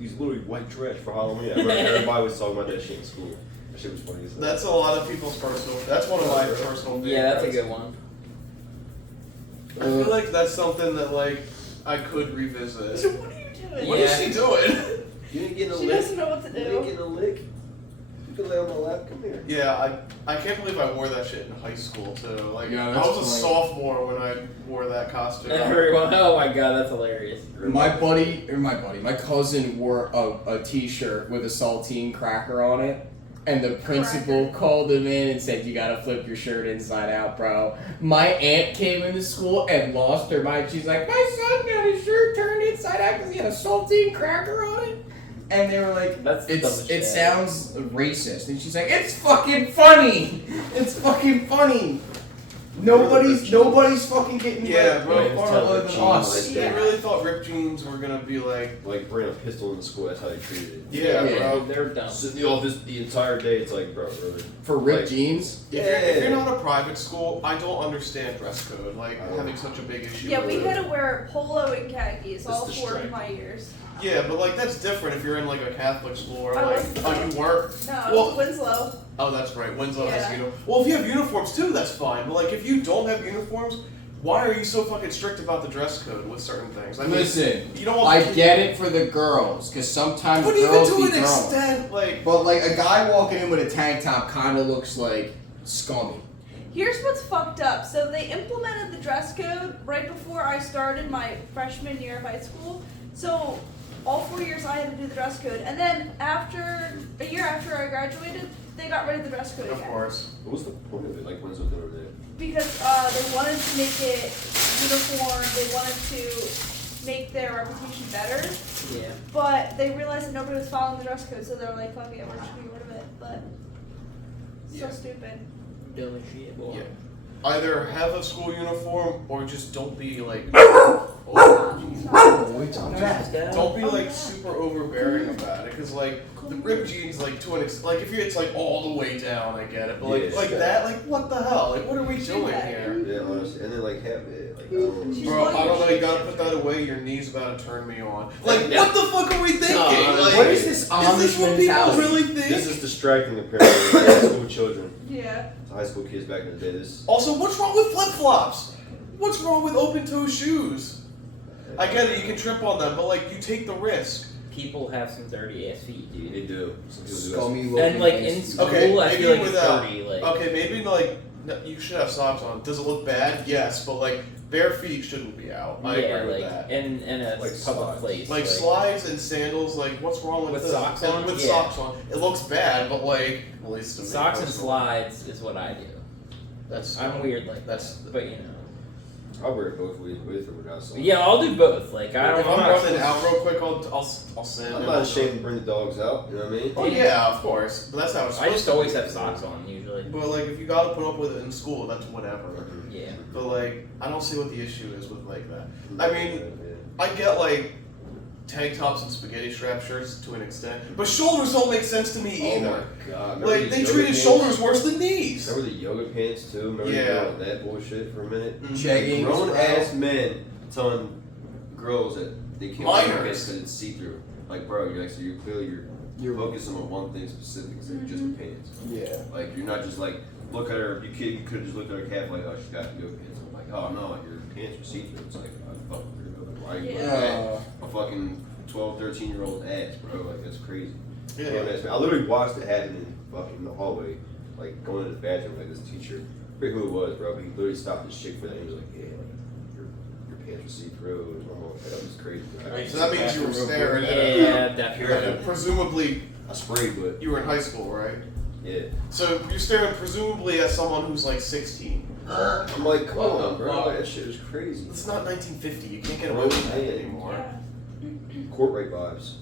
He's literally white trash for Halloween. Everybody was talking about that shit in school. That shit was funny as hell. That's a lot of people's personal. That's one of my personal. Yeah, that's a favorites. good one. I feel like that's something that like I could revisit. So what are you doing? What is she doing? You didn't get a She lick. doesn't know what to You didn't do. get a lick. You can lay on my lap. Come here. Yeah, I can't believe I wore that shit in high school too. Like Yeah, I that's was a funny. sophomore when I wore that costume. Everyone, oh my god, that's hilarious. My cousin wore a t-shirt with a saltine cracker on it. And the principal called him in and said, you gotta flip your shirt inside out, bro. My aunt came into school and lost her mind. She's like, my son got his shirt turned inside out because he had a saltine cracker on it. And they were like, That's the dumbest it shit. sounds racist. And she's like, it's fucking funny. It's fucking funny. Nobody's fucking getting Yeah, ripped bro, more other than us. They really thought ripped jeans were gonna be like bring a pistol in the school. That's how they treated it. yeah, bro. They're dumb. Sit in the office the entire day. It's like, bro, really? For ripped jeans? If you're not a private school, I don't understand dress code. Like having such a big issue. Yeah, we with had it. to wear polo and khakis That's all the 4 of strike. my years. Yeah, but like that's different if you're in like a Catholic school or I like wasn't. oh you weren't. No, it Well- was Winslow. Oh, that's right. Winslow has Yeah. uniforms. Well, if you have uniforms too, that's fine. But like if you don't have uniforms, why are you so fucking strict about the dress code with certain things? I mean, Listen, you don't want I the kid- get it for the girls, because sometimes But even girls to be an grown. extent, like But like a guy walking in with a tank top kind of looks like scummy. Here's what's fucked up. So they implemented the dress code right before I started my freshman year of high school. So all 4 years I had to do the dress code. And then a year after I graduated, they got rid of the dress code of again. course. What was the point of it? Like, when's it over there? Because they wanted to make it uniform, they wanted to make their reputation better. Yeah. But they realized that nobody was following the dress code, so they're like, fuck it, we're just gonna get rid of it. But Yeah. so stupid. Dumb as shit, boy. Yeah. Either have a school uniform or just don't be like don't be like super overbearing about it. Cause like the ripped jeans, like to an like if it's like all the way down, I get it. But like Yeah. like that, like what the hell? Like what are we doing here? Yeah, honestly. And then, like, have it. Like, I don't know. Bro, I don't know. You gotta put that away. Your knee's about to turn me on. Like, what the fuck are we thinking? Like, What is this is Amish this what people mentality? really think? This is distracting, apparently. High school children. Yeah. High school kids back in the day. This. Also, what's wrong with flip flops? What's wrong with open toe shoes? I get it. You can trip on them, but like you take the risk. People have some dirty ass feet, dude. They do. Some people do. Scummy looking. And like in things. school, Okay, I maybe feel like it's without- dirty. Like Okay, maybe like no, you should have socks on. Does it look bad? Yes, but like bare feet shouldn't be out. I yeah, agree with like that. in a Like public slides. place. Like slides and sandals, like what's wrong with With this? socks And on? With Yeah. socks on, it looks bad, but like at least to me socks and personally. slides is what I do. That's I'm weird like That's- that, but you know. I'll wear it both ways, with or without socks. Yeah, I'll do both. Like I don't. If I'm not running supposed- out real quick, I'll send. I'm it. not ashamed to bring the dogs out. You know what I mean? Oh yeah, of course. But that's how it's I supposed just to always be. have socks on usually. But like, if you gotta put up with it in school, that's whatever. Yeah. But like, I don't see what the issue is with like that. I mean, I get like tank tops and spaghetti strap shirts to an extent, but shoulders don't make sense to me Oh either. my god. Remember Like the they yoga treated pants? shoulders worse than knees. Remember the yoga pants too? Remember Yeah. doing that bullshit for a minute? Jeggings, Grown bro. ass men telling girls that they can't wear Minors. pants because it's see through. Like, bro, you're like, so you're clearly you're focusing on one thing specific instead of just the pants. Yeah. Like, you're not just like look at her. You could have just looked at her calf like, oh, she's got yoga pants. I'm like, oh no, your pants are see through. It's like, I fucking weirdo. Like, why are you Yeah. looking at a fucking 12, 13-year-old ass, bro? Like, that's crazy. Yeah. Grown ass man. I literally watched it happen in fucking the hallway, like going to the bathroom. Like this teacher, I forget who it was, bro. But he literally stopped his chick for that. He was like, yeah, like your pants are see through. That was crazy. So that means you were staring at Yeah, it. definitely. Presumably, I sprayed, but you were in high school, right? yeah. So you're staring presumably at someone who's like 16. I'm like, come on, bro. That shit is crazy. It's not 1950. You can't get away with that anymore. Yeah. Court rape vibes.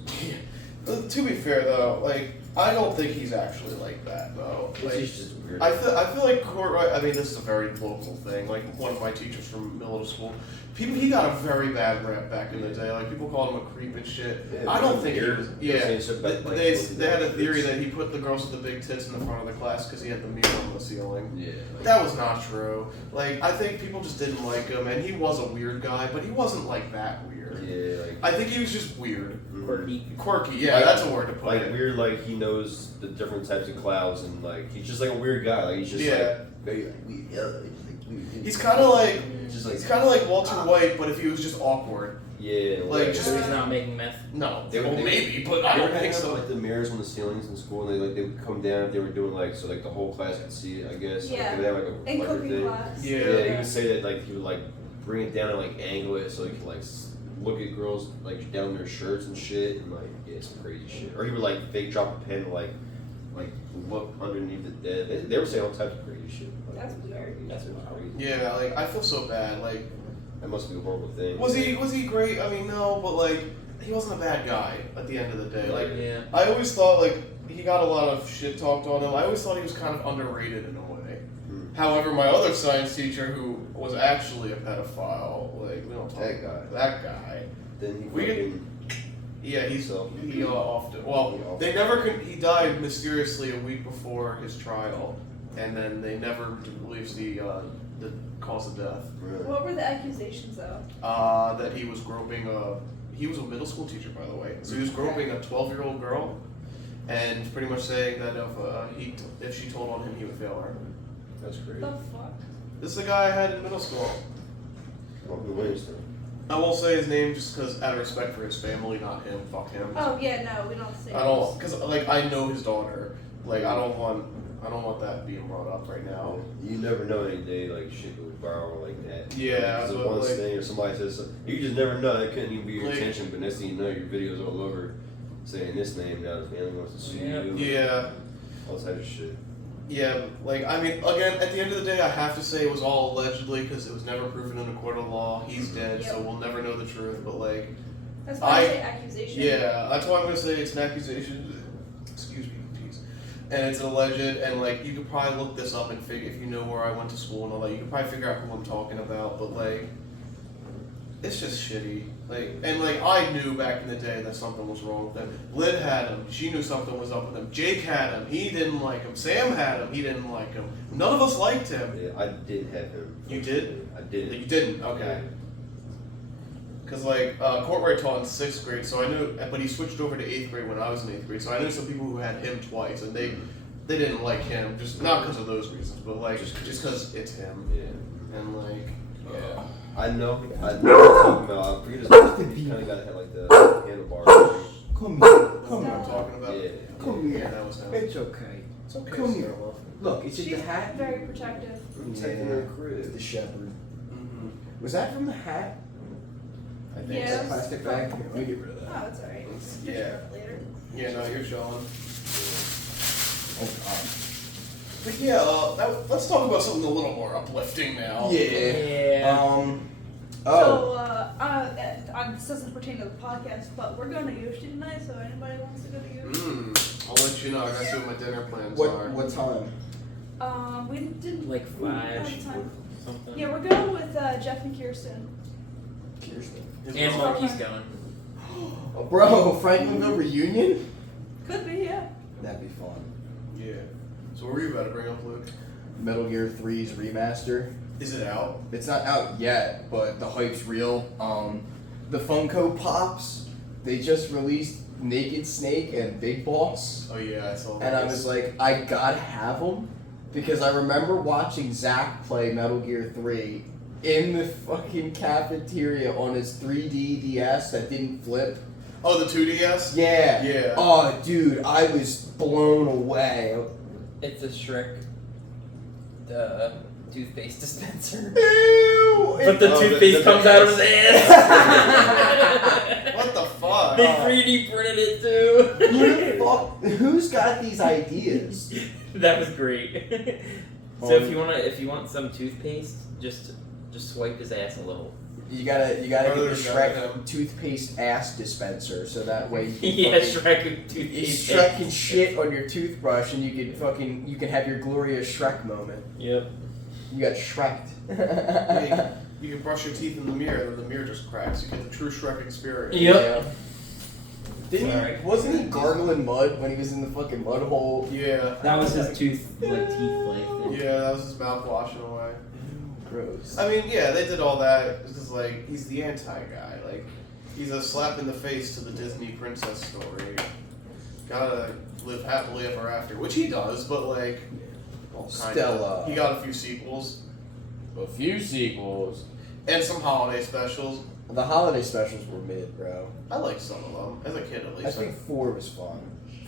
To be fair though, like I don't think he's actually like that though. Like, He's just weird. I feel like Courtright. I mean, this is a very local thing. Like one of my teachers from middle school, he got a very bad rep back in the day. Like people called him a creep and shit. Yeah, I don't think he was. Yeah, saying shit about, like, they had a theory that he put the girls with the big tits in the front of the class because he had the mirror on the ceiling. Yeah. Like, That was not true. Like I think people just didn't like him, and he was a weird guy, but he wasn't like that weird. yeah, like I think he was just weird, Quirky. quirky. Yeah, that's a word to put like it. weird, like he knows the different types of clouds and like he's just like a weird guy. Like he's just Yeah. like very like weird. Yeah, like weird. He's kind of like just like he's kind of like Walter White, but if he was just awkward. yeah, like, like, just- So he's not making meth. No, They- well, they- maybe, but I You don't ever think have, so. like the mirrors on the ceilings in school, and they would come down if they were doing like so like the whole class could see it. I guess. Like, Yeah. they would have like a In reflector cooking thing. class. Yeah. Yeah, he would say that like he would like bring it down and like angle it so he could like look at girls like down their shirts and shit and like yeah some crazy shit. Or he would like fake drop a pen and, like look underneath the dead. They were saying all types of crazy shit. Like, That's weird. That's crazy. Yeah, like I feel so bad. Like, That must be a horrible thing. was he great? I mean, no, but like he wasn't a bad guy at the end of the day. Like, Yeah. I always thought like he got a lot of shit talked on him. I always thought he was kind of underrated in a way. However, my other science teacher, who was actually a pedophile, like, we don't talk That guy. That guy. Then he We fucking. Yeah, he So- often. Well, they never could. He died mysteriously a week before his trial, and then they never released the cause of death. Really? What were the accusations though? That he was groping a. He was a middle school teacher, by the way. So he was groping a 12-year-old girl, and pretty much saying that if she told on him, he would fail her. That's crazy. The fuck? This is the guy I had in middle school. Well, who wins then? I won't say his name just because out of respect for his family, not him. Fuck him. Oh yeah, no, we don't say. I don't, because like I know his daughter. Like I don't want that being brought up right now. You never know any day, like, shit goes viral like that. Yeah, Because of but, one like- thing or somebody says something. You just never know. It couldn't even be your Like- intention, but next thing you know, your video's all over saying this name. Now the family wants to sue you. Yeah, All type of shit. yeah. Like I mean, again, at the end of the day, I have to say it was all allegedly because it was never proven in a court of law. He's dead, so Yep. we'll never know the truth. But like, That's why I say accusation. yeah, that's why I'm gonna say it's an accusation. Excuse me, jeez. And it's alleged, and like you could probably look this up and figure if you know where I went to school and all that, you could probably figure out who I'm talking about. But like, it's just shitty. Like, and like I knew back in the day that something was wrong with him. Liv had him; she knew something was up with him. Jake had him; he didn't like him. Sam had him; he didn't like him. None of us liked him. Yeah, I did have him. You did? I did. You didn't? Okay. Because like Courtwright taught in 6th grade, so I knew, but he switched over to 8th grade when I was in 8th grade. So I knew some people who had him twice, and they didn't like him, just not because of those reasons, but like just because it's him, Yeah. and like yeah. I know what you're talking about. I forget his name. He kind of got to have like the handlebar. Come That's here. what Come I'm here. talking about. Yeah. Come Yeah, here. that was him. It's okay. It's okay. Come here. Sarah. Look, is it She's the hat? very protective. Protecting Yeah. her crib. The shepherd. Mhm. Was that from the hat? I think Yeah. so. Plastic bag? Here, let me get rid of that. Oh, it's alright. Yeah. Later. Yeah, no, you're showing. Oh, God. But yeah, let's talk about something a little more uplifting now. Yeah. This doesn't pertain to the podcast, but we're going to Yoshi tonight, so anybody wants to go to Yoshi? I'll let you know. I gotta see what my dinner plans What are. what time? We didn't. Like Ooh, 5 out of time. something. Yeah, we're going with Jeff and Kirsten. Kirsten. And Marky's going. Oh, bro, Franklinville reunion? Could be, yeah. That'd be fun. Yeah. So what were you about to bring up, Luke? Metal Gear 3's remaster. Is it out? It's not out yet, but the hype's real. The Funko Pops, they just released Naked Snake and Big Boss. Oh yeah, I saw that. And I was like, I gotta have them because I remember watching Zach play Metal Gear 3 in the fucking cafeteria on his 3D DS that didn't flip. Oh, the 2DS? Yeah. Yeah. Oh, dude, I was blown away. It's a Shrek, the toothpaste dispenser. Ew! But the Oh, toothpaste the comes out of his ass. What the fuck? They 3D printed it too. Who the fuck? Who's got these ideas? That was great. So if you want some toothpaste, just swipe his ass a little. You gotta get the Brother, Shrek goddamn. toothpaste ass dispenser, so that way you can Yeah, fucking- Shrek toothpaste. Shrek can shit on your toothbrush, and you can have your glorious Shrek moment. Yep. You got Shreked. You can brush your teeth in the mirror, and then the mirror just cracks. You get the true Shrek experience. Yep. Didn't Sorry. he, wasn't he gargling mud when he was in the fucking mud hole? Yeah. That was his teeth like thing. Yeah, that was his mouth washing away. Gross. I mean, yeah, they did all that because, like, he's the anti-guy. Like, he's a slap in the face to the Disney princess story. Gotta live happily ever after, which he does, but, like, well, kinda. Stella. He got a few sequels A few sequels. and some holiday specials. The holiday specials were mid, bro. I like some of them, as a kid at I least. think 4 was fun.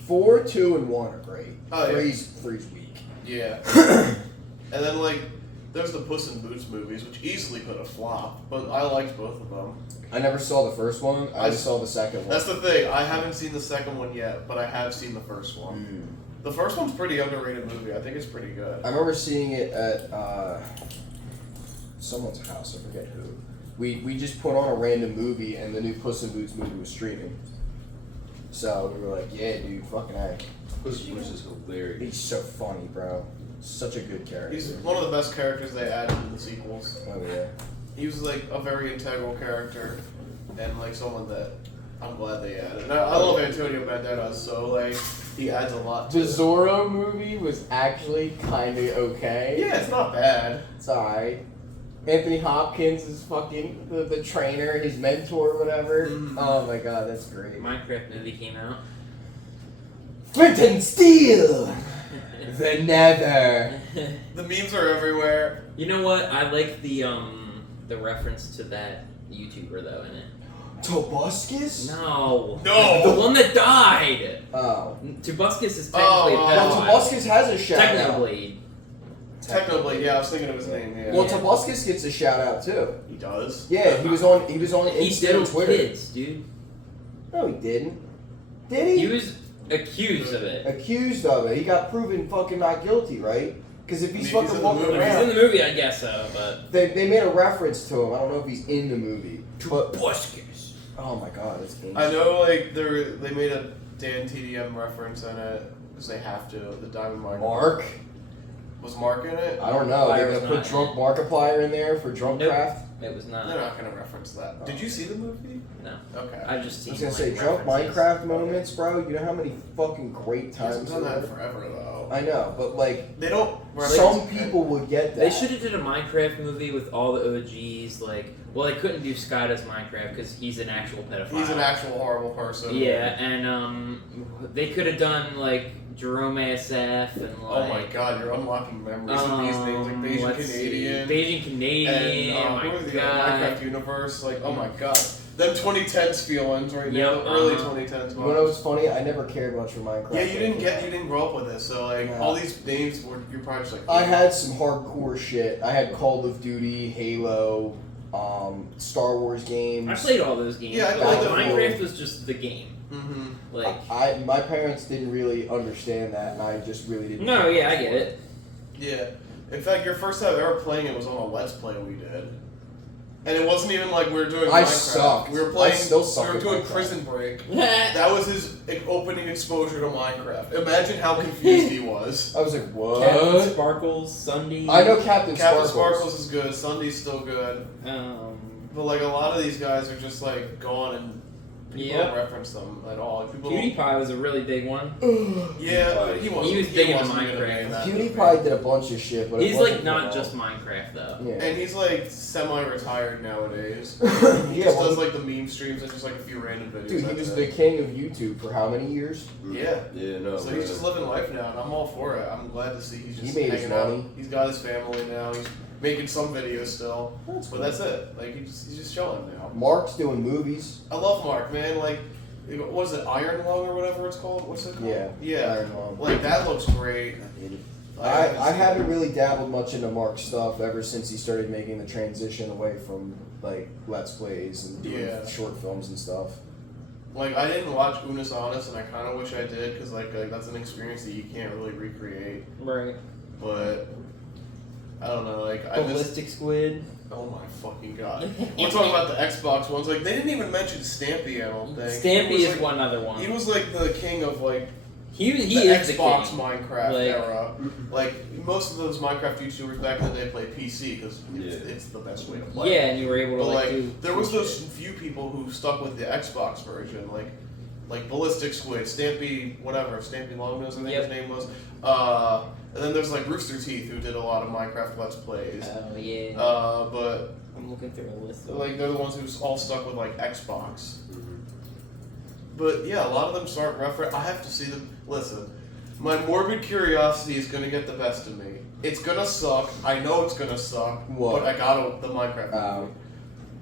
4, 2, and 1 are great. Oh, yeah. 3's weak. Yeah. And then, like, there's the Puss in Boots movies, which easily could have flopped, but I liked both of them. I never saw the first one. I just saw the second one. That's the thing. I haven't seen the second one yet, but I have seen the first one. Mm. The first one's pretty underrated movie. I think it's pretty good. I remember seeing it at someone's house. I forget who. We just put on a random movie, and the new Puss in Boots movie was streaming. So we were like, "Yeah, dude, fucking A." Puss in Boots is hilarious. He's so funny, bro. Such a good character. He's one of the best characters they added in the sequels. Oh yeah. He was like a very integral character, and like someone that I'm glad they added. And I love Antonio Banderas, so like he adds a lot to The it. Zorro movie was actually kind of okay. Yeah, it's not bad. It's alright. Anthony Hopkins is fucking the trainer, his mentor, whatever. Mhm. Oh my god, that's great. Minecraft movie came out. Flint and Steel! The Nether! The memes are everywhere. You know what? I like the reference to that YouTuber though in it. Tobuscus? No. No. The one that died. Oh. Tobuscus is technically a Oh, Well, pedophile. Tobuscus has a shout out. Technoblade. Technoblade, yeah, I was thinking of his name. Yeah, Well, Yeah. Tobuscus gets a shout out too. he does. Yeah, he was on He Insta and diddled Twitter. kids, dude. No, he didn't. Did he? He was accused of it. Accused of it. He got proven fucking not guilty, right? Because if he's I mean, he's fucking in the walking movie. If he's in around, the movie, I guess so, but they made a reference to him. I don't know if he's in the movie. But Tobuscus. oh my god, that's ancient. I know, like they made a Dan TDM reference in it because they have to. The Diamond Mine. Mark? Was Mark in it? I don't know. Markiplier They're was gonna put not Drunk Markiplier in there for Drunk Nope. Craft. It was They're not. not gonna reference that. Did you see the movie? No. Okay. I just I seen was gonna like, say Drunk references. Minecraft moments, bro. You know how many fucking great He hasn't times done that there in forever though. I know, but like They don't. some people would get that. They should have did a Minecraft movie with all the OGs. Like, well, they couldn't do Scott as Minecraft because he's an actual pedophile. He's an actual horrible person. Yeah, and they could have done like Jerome ASF and like. Oh my god, you're unlocking memories of these names like Beijing let's Canadian. See. Beijing Canadian. And oh who my are the god. Minecraft universe? Like, oh my god. Them 2010s feelings right now. Yep, The early uh-huh. 2010s You know what vibes. was funny? I never cared much for Minecraft. Yeah, you didn't grow up with it, so like No. all these names were you're probably just like. I had some hardcore shit. I had Call of Duty, Halo, Star Wars games. I played all those games. Yeah, I but, played like, them. Minecraft was just the game. Mm-hmm. Like, My parents didn't really understand that, and I just really didn't. no, care yeah, I much get for it. Yeah. In fact, your first time ever playing it was on a Let's Play we did. And it wasn't even like we were doing I Minecraft. sucked. We were playing. I still suck We were at doing Minecraft. Prison Break. That was his opening exposure to Minecraft. Imagine how confused he was. I was like, what? Captain Sparkles, Sunday. I know Captain Captain Sparkles. Sparkles is good. Sunday's still good. Um, But like a lot of these guys are just like gone and people Yep. don't reference them at all. People PewDiePie was a really big one. yeah, but he wasn't. He was big into wasn't gonna be Minecraft. in that PewDiePie movie. did a bunch of shit, but it He's wasn't like not for just all. Minecraft though. Yeah. And he's like semi-retired nowadays. He Yeah, just well, does like the meme streams and just like a few random videos. dude, he that's was it. the king of YouTube for how many years? Yeah. Yeah, no. So he's just living life now, and I'm all for it. I'm glad to see he's just He made his hanging out. money. He's got his family now. He's making some videos still, That's but cool. that's it. Like he's just chilling now. Mark's doing movies. I love Mark, man. Like, what was it, Iron Lung or whatever it's called? What's it called? Yeah. Yeah. Iron Lung. Like that looks great. I haven't really dabbled much into Mark's stuff ever since he started making the transition away from like Let's Plays and doing Yeah. short films and stuff. Like I didn't watch Unis Honest, and I kind of wish I did because like that's an experience that you can't really recreate. Right. But I don't know. Like I just. Ballistic Squid. Oh my fucking god. We're talking about the Xbox ones. Like, they didn't even mention Stampy, I don't think. Stampy He was, is like, one other one. He was like the king of like He the is Xbox the king. Minecraft Like- era. Like, most of those Minecraft YouTubers back in the day play PC because Yeah. it's the best way to play. Yeah, and you were able to But like like, do. there was cool those shit. few people who stuck with the Xbox version, like Ballistic Squid, Stampy, whatever, Stampy Longnose, I think Yep. his name was. And then there's like Rooster Teeth who did a lot of Minecraft Let's Plays. Oh yeah. But I'm looking through a list. Of like they're the ones who's all stuck with like Xbox. Mhm. But yeah, a lot of them start reference. I have to see them. Listen, my morbid curiosity is gonna get the best of me. It's gonna suck. I know it's gonna suck. What? But I gotta the Minecraft movie.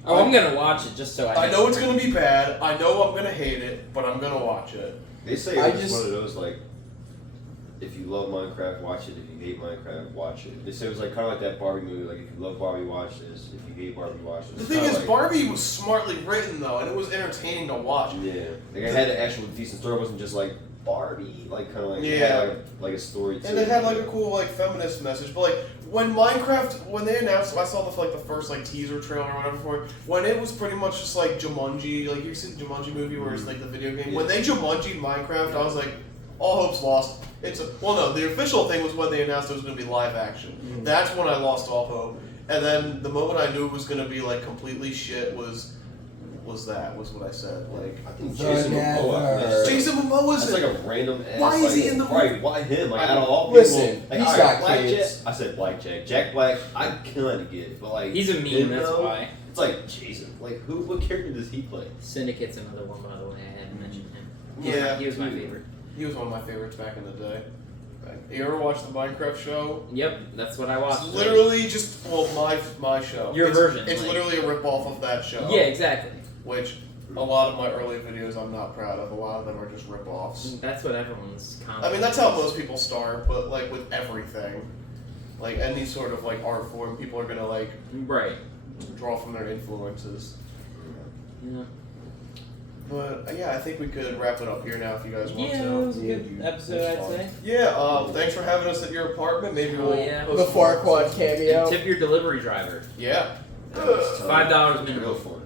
Oh, I'm gonna watch it just so I. I know it's gonna be bad. I know I'm gonna hate it, but I'm gonna watch it. They say I it's just- one of those like, if you love Minecraft, watch it. If you hate Minecraft, watch it. They say it was like kind of like that Barbie movie. Like if you love Barbie, watch this. If you hate Barbie, watch this. The thing Kinda is, like, Barbie was smartly written though, and it was entertaining to watch. Yeah, like I had an actual decent story. It wasn't just like Barbie, like kind of like it Yeah. had like a story. To And it had like a cool like feminist message, but like when they announced, I saw the first like teaser trailer or whatever for it. When it was pretty much just like Jumanji, like you see the Jumanji movie where it's like the video game. When they Jumanji Minecraft, I was like, all hope's lost. The official thing was when they announced it was going to be live action. That's when I lost all hope. And then the moment I knew it was going to be like completely shit was what I said. Like, I think Jason Momoa. Jason Momoa's That's like a random ass. Why is he in the right? Why him? Like, out of all people, Listen, like, he's all got Black kids. Jack. I said Blackjack. Jack Black. I kind of get it, but like He's a meme, him, that's though, why. It's like Jason. Like, what character does he play? Syndicate's another one, by the way. I hadn't mentioned him. Yeah. He was my favorite. He was one of my favorites back in the day. You ever watch the Minecraft show? Yep, that's what I watched. It's literally just my show. Your version, It's like- literally a rip off of that show. Yeah, exactly. Which a lot of my early videos I'm not proud of. A lot of them are just rip offs. That's what everyone's I mean, that's how most people start, but like with everything, like any sort of like art form, people are gonna like Right. draw from their influences. Yeah. But yeah, I think we could wrap it up here now if you guys want Yeah, it to. was a good episode, I'd say. Yeah, thanks for having us at your apartment. Maybe Oh, we'll yeah. host The more. Farquaad cameo. And tip your delivery driver. Yeah. That was tough. $5 Real minimum. fun.